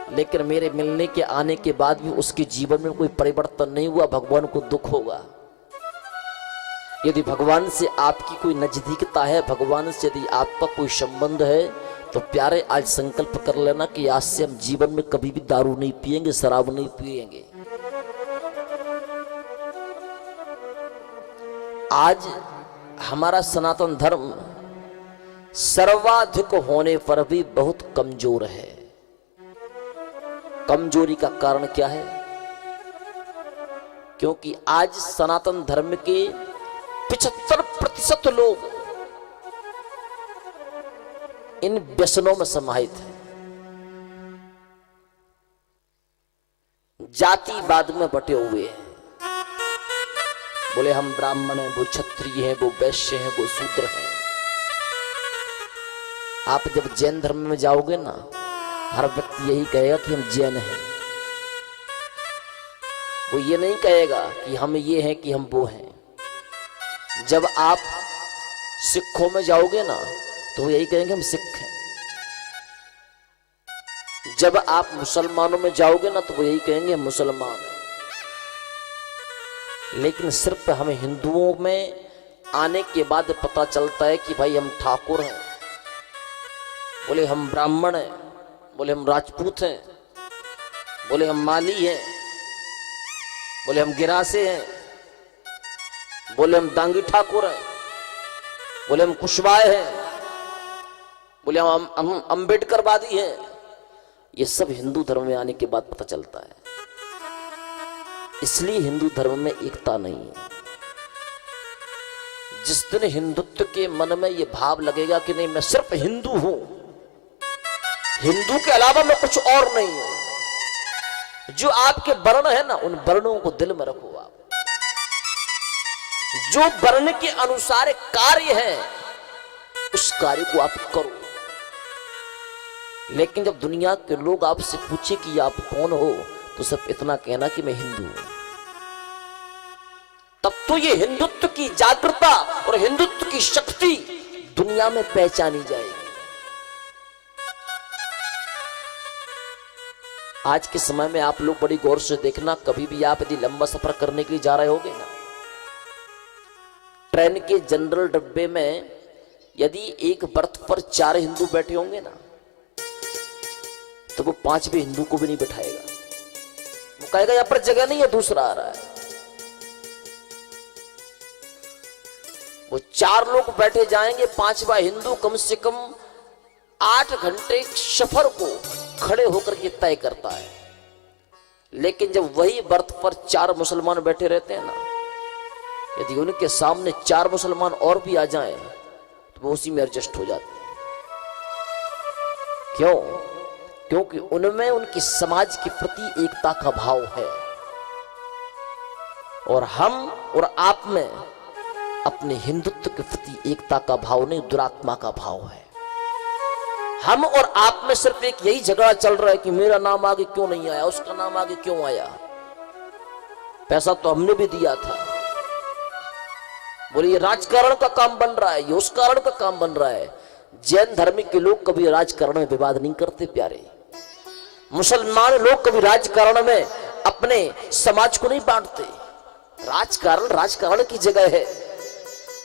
लेकिन मेरे मिलने के आने के बाद भी उसके जीवन में कोई परिवर्तन नहीं हुआ, भगवान को दुख होगा। यदि भगवान से आपकी कोई नजदीकता है, भगवान से यदि आपका कोई संबंध है, तो प्यारे आज संकल्प कर लेना कि आज से हम जीवन में कभी भी दारू नहीं पिएंगे, शराब नहीं पिएंगे। आज हमारा सनातन धर्म सर्वाधिक होने पर भी बहुत कमजोर है। कमजोरी का कारण क्या है? क्योंकि आज सनातन धर्म के 75% लोग इन व्यसनों में समाहित हैं। जातिवाद में बटे हुए हैं। बोले हम ब्राह्मण हैं, वो क्षत्रिय हैं, वो वैश्य हैं, वो शूद्र हैं। आप जब जैन धर्म में जाओगे ना, हर व्यक्ति यही कहेगा कि हम जैन हैं। वो ये नहीं कहेगा कि हम ये हैं कि हम वो हैं। जब आप सिखों में जाओगे ना, तो वो यही कहेंगे हम सिख हैं। जब आप मुसलमानों में जाओगे ना, तो वो यही कहेंगे हम मुसलमान हैं। लेकिन सिर्फ हमें हिंदुओं में आने के बाद पता चलता है कि भाई हम ठाकुर हैं, बोले हम ब्राह्मण हैं, बोले हम राजपूत हैं, बोले हम माली हैं, बोले हम गिरासे हैं, बोले हम दांगी ठाकुर हैं, बोले हम कुशवाहे हैं, बोले हम अंबेडकरवादी हैं। ये सब हिंदू धर्म में आने के बाद पता चलता है। इसलिए हिंदू धर्म में एकता नहीं है। जिस दिन हिंदुत्व के मन में यह भाव लगेगा कि नहीं मैं सिर्फ हिंदू हूं, हिंदू के अलावा मैं कुछ और नहीं हूं, जो आपके वर्ण है ना, उन वर्णों को दिल में रखो। आप जो वर्ण के अनुसार कार्य है, उस कार्य को आप करो। लेकिन जब दुनिया के लोग आपसे पूछे कि आप कौन हो, तो सिर्फ इतना कहना कि मैं हिंदू हूं। तब तो ये हिंदुत्व की जागृता और हिंदुत्व की शक्ति दुनिया में पहचानी जाएगी। आज के समय में आप लोग बड़ी गौर से देखना, कभी भी आप यदि लंबा सफर करने के लिए जा रहे होगे ना, ट्रेन के जनरल डब्बे में यदि एक बर्थ पर 4 हिंदू बैठे होंगे ना, तो वो 5वें हिंदू को भी नहीं बैठाएगा। वो कहेगा यहां पर जगह नहीं है, दूसरा आ रहा है। वो 4 लोग बैठे जाएंगे, 5वां हिंदू कम से कम 8 घंटे सफर को खड़े होकर के तय करता है। लेकिन जब वही बर्थ पर 4 मुसलमान बैठे रहते हैं ना, यदि उनके सामने 4 मुसलमान और भी आ जाएं, तो वो उसी में एडजस्ट हो जाते हैं। क्यों? क्योंकि उनमें उनकी समाज के प्रति एकता का भाव है, और हम और आप में अपने हिंदुत्व के प्रति एकता का भाव नहीं, दुरात्मा का भाव है। हम और आप में सिर्फ एक यही झगड़ा चल रहा है कि मेरा नाम आगे क्यों नहीं आया, उसका नाम आगे क्यों आया। पैसा तो हमने भी दिया था। बोले ये राजकारण का काम बन रहा है, ये उस कारण का काम बन रहा है। जैन धर्म के लोग कभी राजकारण में विवाद नहीं करते प्यारे। मुसलमान लोग कभी राजकारण में अपने समाज को नहीं बांटते। राजकारण राजकारण की जगह है,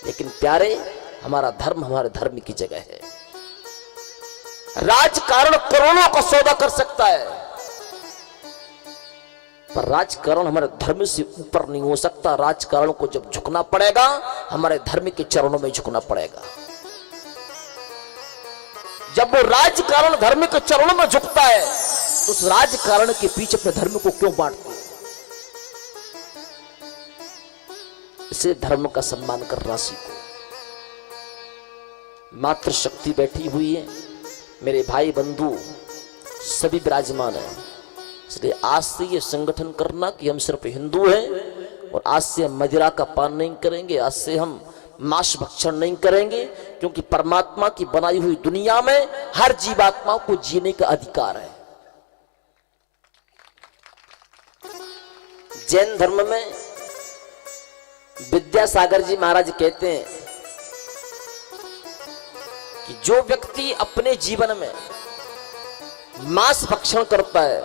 लेकिन प्यारे हमारा धर्म हमारे धर्म की जगह है। राजकारण करोड़ों का सौदा कर सकता है, पर राजकारण हमारे धर्म से ऊपर नहीं हो सकता। राजकारण को जब झुकना पड़ेगा, हमारे धर्म के चरणों में झुकना पड़ेगा। जब वो राजकारण धर्म के चरणों में झुकता है, तो उस राजकारण के पीछे अपने धर्म को क्यों बांटते? इसे धर्म का सम्मान करना सीखो। मातृशक्ति बैठी हुई है, मेरे भाई बंधु सभी विराजमान हैं। इसलिए आज से ये संगठन करना कि हम सिर्फ हिंदू हैं, और आज से हम मदिरा का पान नहीं करेंगे, आज से हम मांस भक्षण नहीं करेंगे, क्योंकि परमात्मा की बनाई हुई दुनिया में हर जीवात्मा को जीने का अधिकार है। जैन धर्म में विद्यासागर जी महाराज कहते हैं कि जो व्यक्ति अपने जीवन में मांस भक्षण करता है,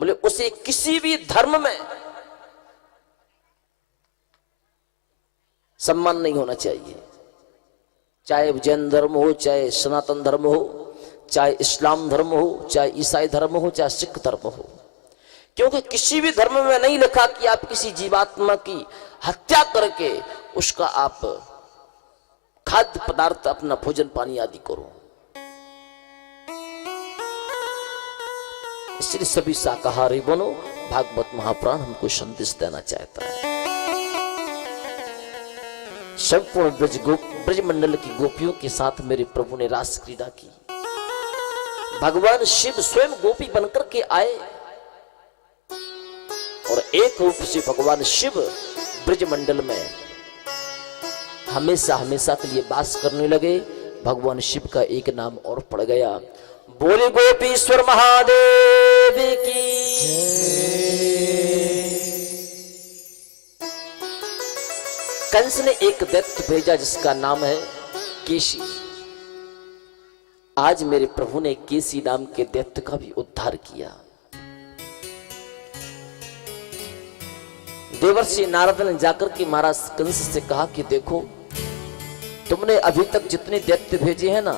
बोले उसे किसी भी धर्म में सम्मान नहीं होना चाहिए, चाहे जैन धर्म हो, चाहे सनातन धर्म हो, चाहे इस्लाम धर्म हो, चाहे ईसाई धर्म हो, चाहे सिख धर्म हो। क्योंकि किसी भी धर्म में नहीं लिखा कि आप किसी जीवात्मा की हत्या करके उसका आप खाद्य पदार्थ अपना भोजन पानी आदि करो। इसलिए सभी शाकाहारी बनो। भागवत महापुराण हमको संदेश देना चाहता है। संपूर्ण ब्रज मंडल की गोपियों के साथ मेरे प्रभु ने रास क्रीड़ा की। भगवान शिव स्वयं गोपी बनकर के आए और एक रूप से भगवान शिव ब्रज मंडल में हमेशा हमेशा के लिए वास करने लगे। भगवान शिव का एक नाम और पड़ गया, बोले गोपीश्वर महादेव की। कंस ने एक दैत्य भेजा जिसका नाम है केशी। आज मेरे प्रभु ने केसी नाम के दैत्य का भी उद्धार किया। देवर्षि नारद ने जाकर के महाराज कंस से कहा कि देखो, तुमने अभी तक जितने दैत्य भेजे हैं ना,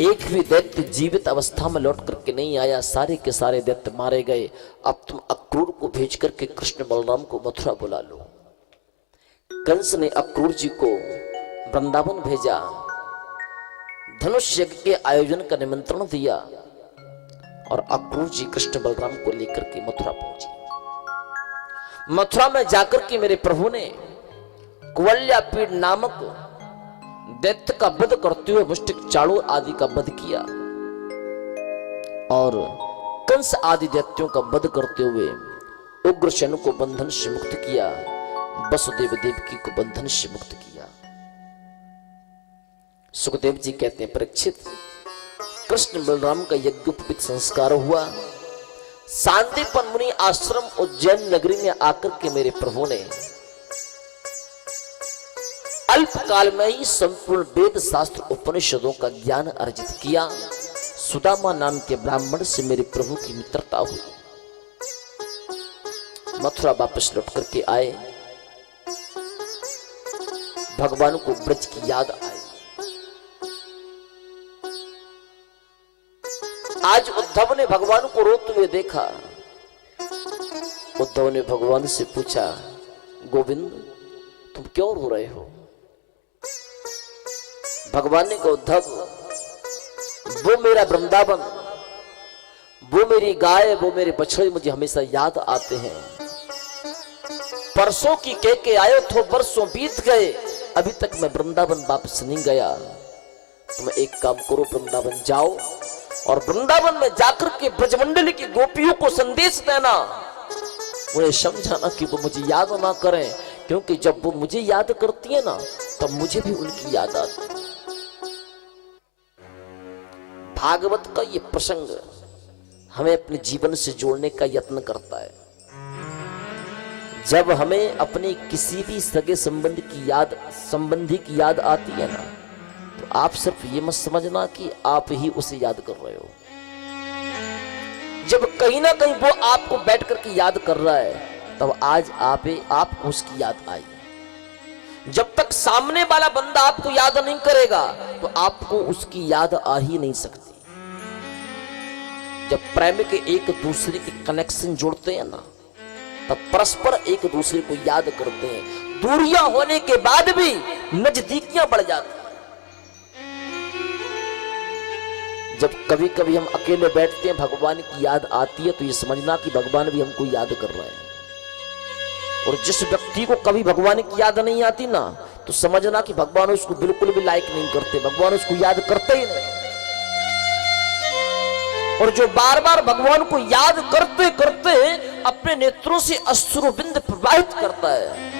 एक भी दैत्य जीवित अवस्था में लौट करके नहीं आया, सारे के सारे दैत्य मारे गए। अब तुम अक्रूर को भेज करके कृष्ण बलराम को मथुरा बुला लो। कंस ने अक्रूर जी को वृंदावन भेजा, धनुष यज्ञ के आयोजन का निमंत्रण दिया और अक्रूर जी कृष्ण बलराम को लेकर के मथुरा पहुंचे। मथुरा में जाकर के मेरे प्रभु ने कुवल्यापीड़ नामक दैत्य का वध करते हुए मुष्टिक चाणूर आदि का वध किया और कंस आदि दैत्यों का वध करते हुए उग्रसेन को बंधन से मुक्त किया, वसुदेव देवकी को बंधन से मुक्त किया। सुखदेव जी कहते हैं, परीक्षित, कृष्ण बलराम का यज्ञोपवीत संस्कार हुआ। सांदीपन मुनि आश्रम उज्जैन नगरी में आकर के मेरे प्रभु ने अल्प काल में ही संपूर्ण वेद शास्त्र उपनिषदों का ज्ञान अर्जित किया। सुदामा नाम के ब्राह्मण से मेरे प्रभु की मित्रता हुई। मथुरा वापस लौट करके आए। भगवान को ब्रज की याद आई। आज उद्धव ने भगवान को रोते हुए देखा। उद्धव ने भगवान से पूछा, गोविंद तुम क्यों रो रहे हो? भगवान ने कहा, उद्धव, वो मेरा वृंदावन, वो मेरी गाय, वो मेरे बछड़े मुझे हमेशा याद आते हैं। परसों की कह के आयो तो वर्षों बीत गए, अभी तक मैं वृंदावन वापस नहीं गया। तुम एक काम करो, वृंदावन जाओ और वृंदावन में जाकर के ब्रजमंडली की गोपियों को संदेश देना, उन्हें समझाना कि वो मुझे याद ना करें, क्योंकि जब वो मुझे याद करती है ना, तब मुझे भी उनकी याद आती है। भागवत का ये प्रसंग हमें अपने जीवन से जोड़ने का यत्न करता है। जब हमें अपने किसी भी सगे संबंधी की याद आती है ना, तो आप सिर्फ ये मत समझना कि आप ही उसे याद कर रहे हो। जब कहीं ना कहीं वो आपको बैठ करके याद कर रहा है, तब आज आपको उसकी याद आई। जब तक सामने वाला बंदा आपको याद नहीं करेगा, तो आपको उसकी याद आ ही नहीं सकती। जब प्रेम के एक दूसरे के कनेक्शन जोड़ते हैं ना, तब परस्पर एक दूसरे को याद करते हैं। दूरियां होने के बाद भी नजदीकियां बढ़ जाती हैं। जब कभी कभी हम अकेले बैठते हैं, भगवान की याद आती है, तो ये समझना कि भगवान भी हमको याद कर रहे हैं। और जिस व्यक्ति को कभी भगवान की याद नहीं आती ना, तो समझना कि भगवान उसको बिल्कुल भी लाइक नहीं करते, भगवान उसको याद करते ही नहीं। और जो बार बार भगवान को याद करते करते अपने नेत्रों से अश्रुबिंद प्रवाहित करता है,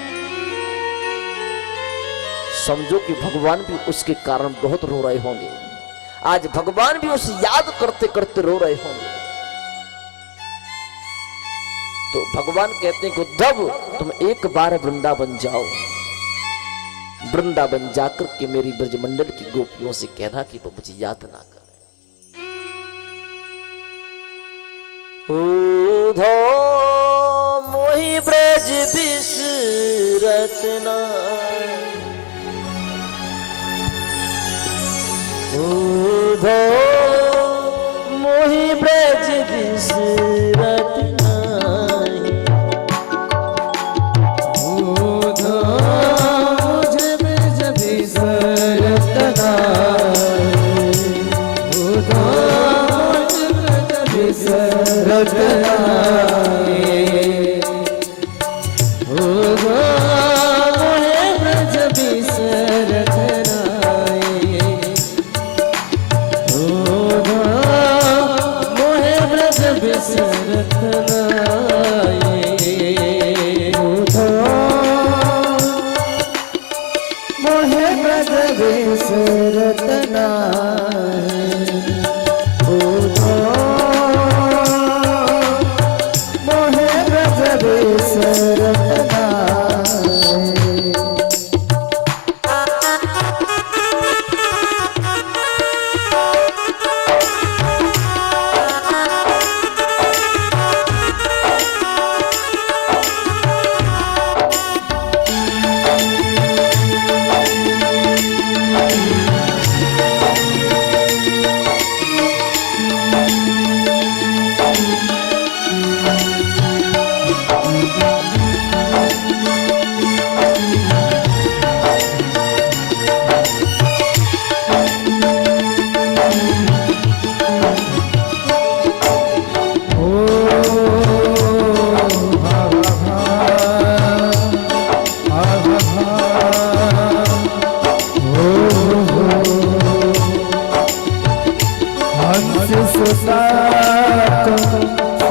समझो कि भगवान भी उसके कारण बहुत रो रहे होंगे। आज भगवान भी उसे याद करते करते रो रहे होंगे। तो भगवान कहते हैं कि उद्धव, तुम एक बार वृंदावन जाओ, वृंदावन जाकर के मेरी ब्रजमंडल की गोपियों से कहना कि वो मुझे याद ना करे। उधो मोहि ब्रज बिसरत नाहि, उधो मोहि ब्रज बिसरत नाहि, उधो मुझे ब्रज बिसरत नाहि, उधो मुझे ब्रज बिसरत नाहि, उधो मोहि ब्रज बिसरत नाहि, उधो मोहि ब्रज बिसरत नाहि, उधो मोहि ब्रज बिसरत नाहि, उधो मोहि ब्रज बिसरत नाहि।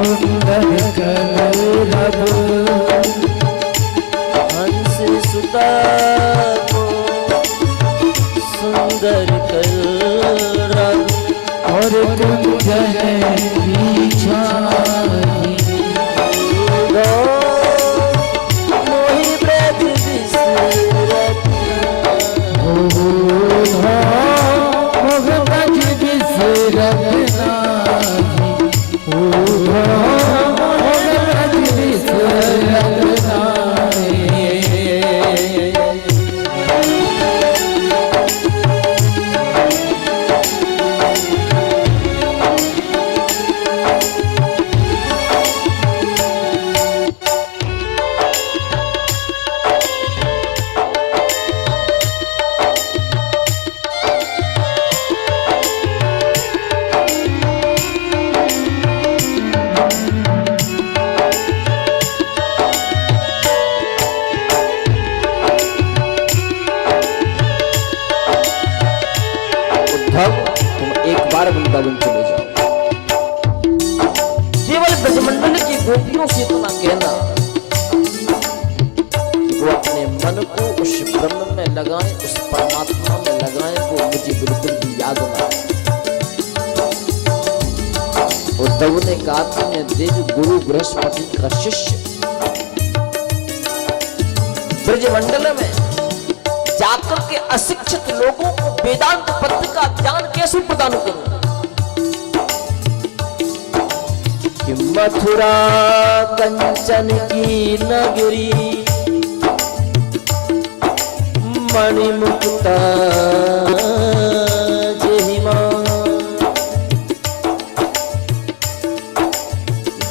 सुंदर कलरव, हंस सुता को सुंदर कलरव, और कुंज है बिछाई, उधो मोहि ब्रज बिसरत नाहि, उधो मोहि ब्रज बिसरत नाहि, उधो मोहि ब्रज बिसरत नाहि। उद्धव, तुम एक बार वृंदावन चले जाओ, केवल ब्रजमंडल की गोपियों से इतना कहना कि वो अपने मन को उस ब्रह्म में लगाएं, उस परमात्मा में लगाएं, वो मुझे बिल्कुल भी याद ना आए। उद्धव ने कहा कि मैं देव गुरु बृहस्पति का शिष्य ब्रजमंडल में जाकर के अशिक्षित लोगों को वेदांत पद का ज्ञान कैसे प्रदान करूं? कि मथुरा कंचन की नगरी, मणिमुक्ता जहिमा,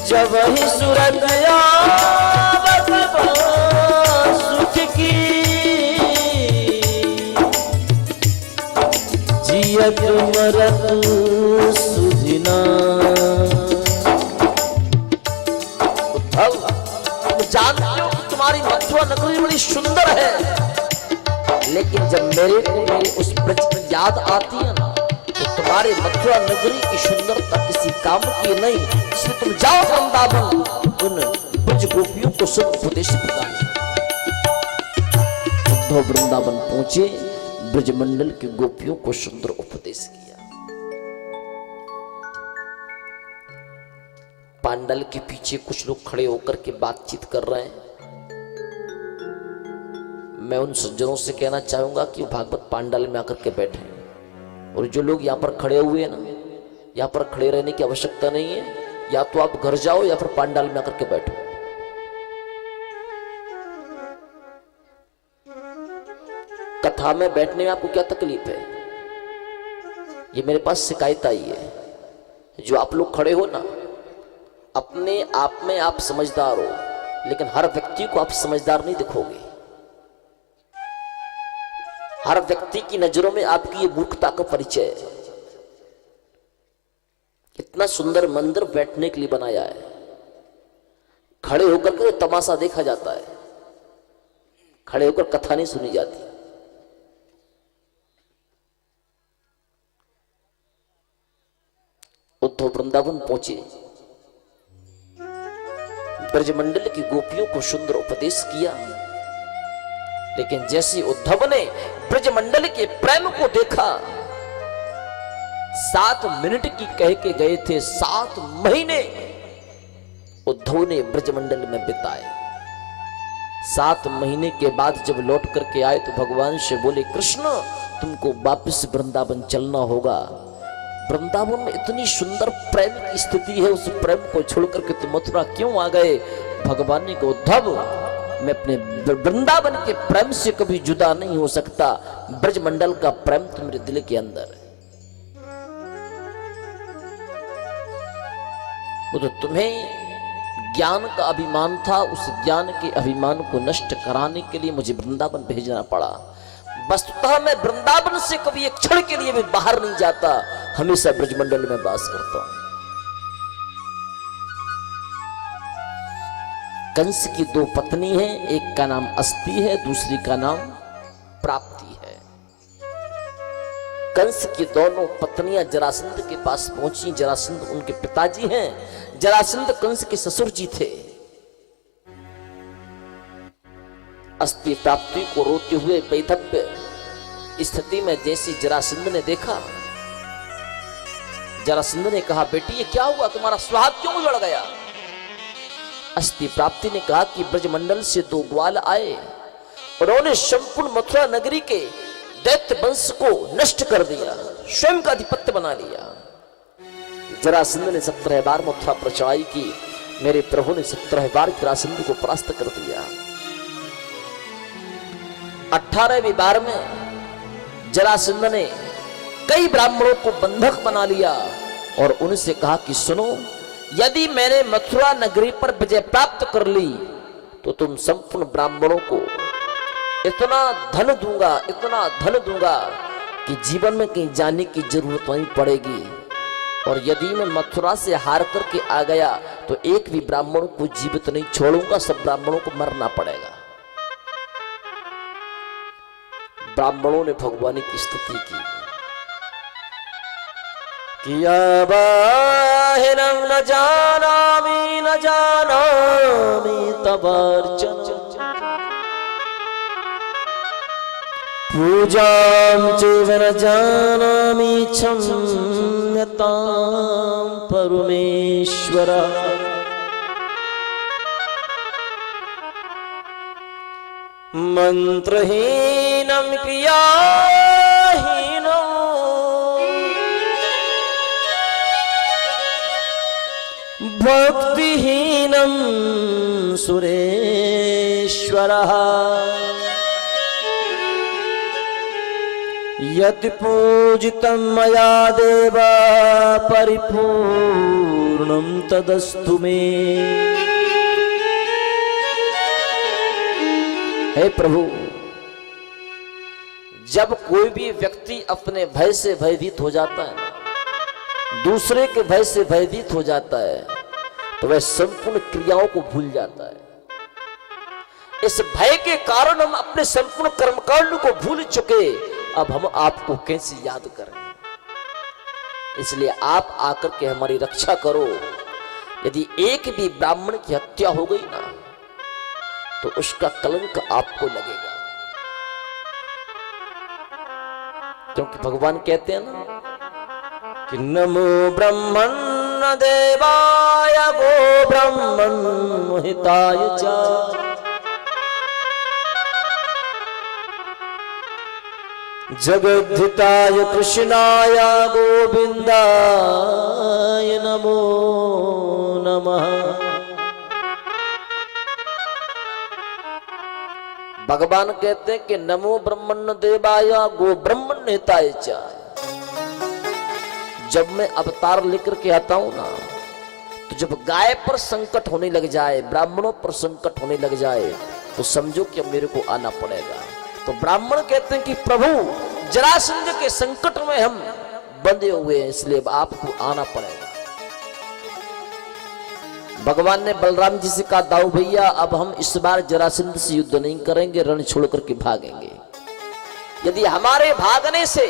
जब ही सूरत आवत बा सुख की, जियत मरत सुधिना। उद्धव, तुम जानते हो कि तुम्हारी मथुरा नगरी बड़ी सुंदर है, लेकिन जब मेरे को मेरी उस ब्रज की याद आती है ना, तो तुम्हारे मथुरा नगरी की सुंदरता किसी काम की नहीं। इसलिए तुम जाओ वृंदावन, उन ब्रज गोपियों को शुभ उपदेश प्रदान। उद्धव वृंदावन पहुंचे, ब्रजमंडल के गोपियों को सुंदर उपदेश किया। पांडल के पीछे कुछ लोग खड़े होकर के बातचीत कर रहे हैं। मैं उन सज्जनों से कहना चाहूंगा कि भागवत पांडाल में आकर के बैठे हैं। और जो लोग यहाँ पर खड़े हुए हैं ना, यहाँ पर खड़े रहने की आवश्यकता नहीं है, या तो आप घर जाओ या फिर पांडाल में आकर के बैठो। कथा में बैठने में आपको क्या तकलीफ है? ये मेरे पास शिकायत आई है। जो आप लोग खड़े हो ना, अपने आप में आप समझदार हो, लेकिन हर व्यक्ति को आप समझदार नहीं दिखोगे। हर व्यक्ति की नजरों में आपकी ये मूर्खता का परिचय है। इतना सुंदर मंदिर बैठने के लिए बनाया है, खड़े होकर के तमाशा देखा जाता है, खड़े होकर कथा नहीं सुनी जाती। उद्धव वृंदावन पहुंचे, ब्रजमंडल की गोपियों को सुंदर उपदेश किया, लेकिन जैसे उद्धव ने ब्रजमंडल के प्रेम को देखा, 7 मिनट की कह के गए थे, 7 महीने उद्धव ने ब्रजमंडल में बिताए। 7 महीने के बाद जब लौट करके आए तो भगवान से बोले, कृष्ण तुमको वापस वृंदावन चलना होगा। वृंदावन में इतनी सुंदर प्रेम की स्थिति है, उस प्रेम को छोड़ करके तुम मथुरा क्यों आ गए? भगवान ने कहा, उद्धव मैं अपने वृंदावन के प्रेम से कभी जुदा नहीं हो सकता। ब्रजमंडल का प्रेम तो मेरे दिल के अंदर है। वो तो तुम्हें ज्ञान का अभिमान था, उस ज्ञान के अभिमान को नष्ट कराने के लिए मुझे वृंदावन भेजना पड़ा। वस्तुतः मैं वृंदावन से कभी एक क्षण के लिए भी बाहर नहीं जाता, हमेशा ब्रजमंडल में वास करता हूं। कंस की 2 पत्नी हैं, एक का नाम अस्ति है, दूसरी का नाम प्राप्ति है। कंस की दोनों पत्नियां जरासंध के पास पहुंची। जरासंध उनके पिताजी हैं, जरासंध कंस के ससुर जी थे। अस्ति प्राप्ति को रोते हुए वैधव्य स्थिति में जैसी जरासंध ने देखा, जरासंध ने कहा, बेटी ये क्या हुआ, तुम्हारा स्वभाव क्यों उजड़ गया? अस्ति प्राप्ति ने कहा कि ब्रजमंडल से 2 ग्वाल आए, उन्होंने संपूर्ण मथुरा नगरी के दैत्य वंश को नष्ट कर दिया, स्वयं का अधिपत्य बना लिया। जरासंध ने 17 बार मथुरा पर चढ़ाई की, मेरे प्रभु ने 17 बार जरासंध को परास्त कर दिया। 18वें बार में जरासंध ने कई ब्राह्मणों को बंधक बना लिया और उनसे कहा कि सुनो, यदि मैंने मथुरा नगरी पर विजय प्राप्त कर ली तो तुम संपूर्ण ब्राह्मणों को इतना धन दूंगा, इतना धन दूंगा कि जीवन में कहीं जाने की जरूरत नहीं पड़ेगी। और यदि मैं मथुरा से हार करके आ गया तो एक भी ब्राह्मण को जीवित नहीं छोड़ूंगा, सब ब्राह्मणों को मरना पड़ेगा। ब्राह्मणों ने भगवान की स्तुति की, किया बाहिरं न जानामि तवार्चन, पूजां चैव न जानामि क्षम्यतां परमेश्वर। मंत्रहीनं क्रियाहीनं भक्तिहीनं सुरेश्वरः। यत् पूजितं मया देव परिपूर्णं तदस्तु मे। हे प्रभु, जब कोई भी व्यक्ति अपने भय से भयभीत हो जाता है, दूसरे के भय से भयभीत हो जाता है, तो वह संपूर्ण क्रियाओं को भूल जाता है। इस भय के कारण हम अपने संपूर्ण कर्मकांड को भूल चुके, अब हम आपको कैसे याद करें? इसलिए आप आकर के हमारी रक्षा करो। यदि एक भी ब्राह्मण की हत्या हो गई ना, तो उसका कलंक आपको लगेगा, क्योंकि भगवान कहते हैं ना कि नमो ब्रह्मण देवाय गो ब्रह्मण मोहिताय च। जगद्धिताय कृष्णाय गोविंदाय नमो नमः। भगवान कहते हैं कि नमो ब्रह्मण्य देवाय गो ब्रह्मण्य हिताय च। जब मैं अवतार लेकर के आता हूं ना, तो जब गाय पर संकट होने लग जाए, ब्राह्मणों पर संकट होने लग जाए, तो समझो कि अब मेरे को आना पड़ेगा। तो ब्राह्मण कहते हैं कि प्रभु जरासंध के संकट में हम बंधे हुए हैं, इसलिए अब आपको आना पड़ेगा। भगवान ने बलराम जी से कहा, दाऊ भैया अब हम इस बार जरासंध से युद्ध नहीं करेंगे, रण छोड़ करके भागेंगे। यदि हमारे भागने से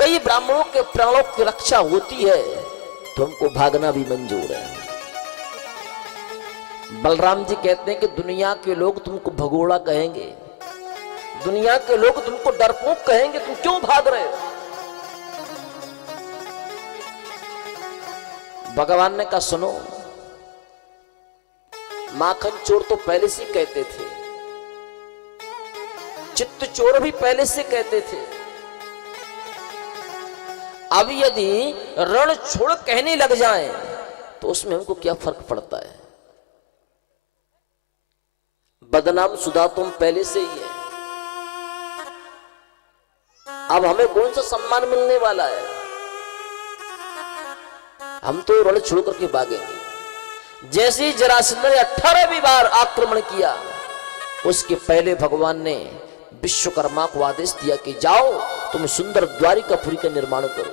कई ब्राह्मणों के प्राणों की रक्षा होती है तो हमको भागना भी मंजूर है। बलराम जी कहते हैं कि दुनिया के लोग तुमको भगोड़ा कहेंगे, दुनिया के लोग तुमको डरपोक कहेंगे, तुम क्यों भाग रहे हो? भगवान ने कहा, सुनो, माखन चोर तो पहले से कहते थे, चित्त चोर भी पहले से कहते थे। अब यदि रण छोड़ कहने लग जाएं तो उसमें हमको क्या फर्क पड़ता है? बदनाम सुधा तुम पहले से ही है, अब हमें कौन सा सम्मान मिलने वाला है? हम तो रण छोड़ करके भागेंगे। जैसे ही जरासंध ने 18वीं बार आक्रमण किया, उसके पहले भगवान ने विश्वकर्मा को आदेश दिया कि जाओ तुम सुंदर द्वारिकापुरी का निर्माण करो।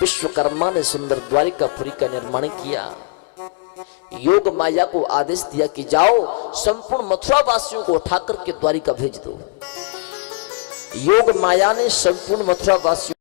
विश्वकर्मा ने सुंदर द्वारिकापुरी का निर्माण किया। योग माया को आदेश दिया कि जाओ संपूर्ण मथुरा वासियों को उठाकर के द्वारिका भेज दो। योग माया ने संपूर्ण मथुरा वासियों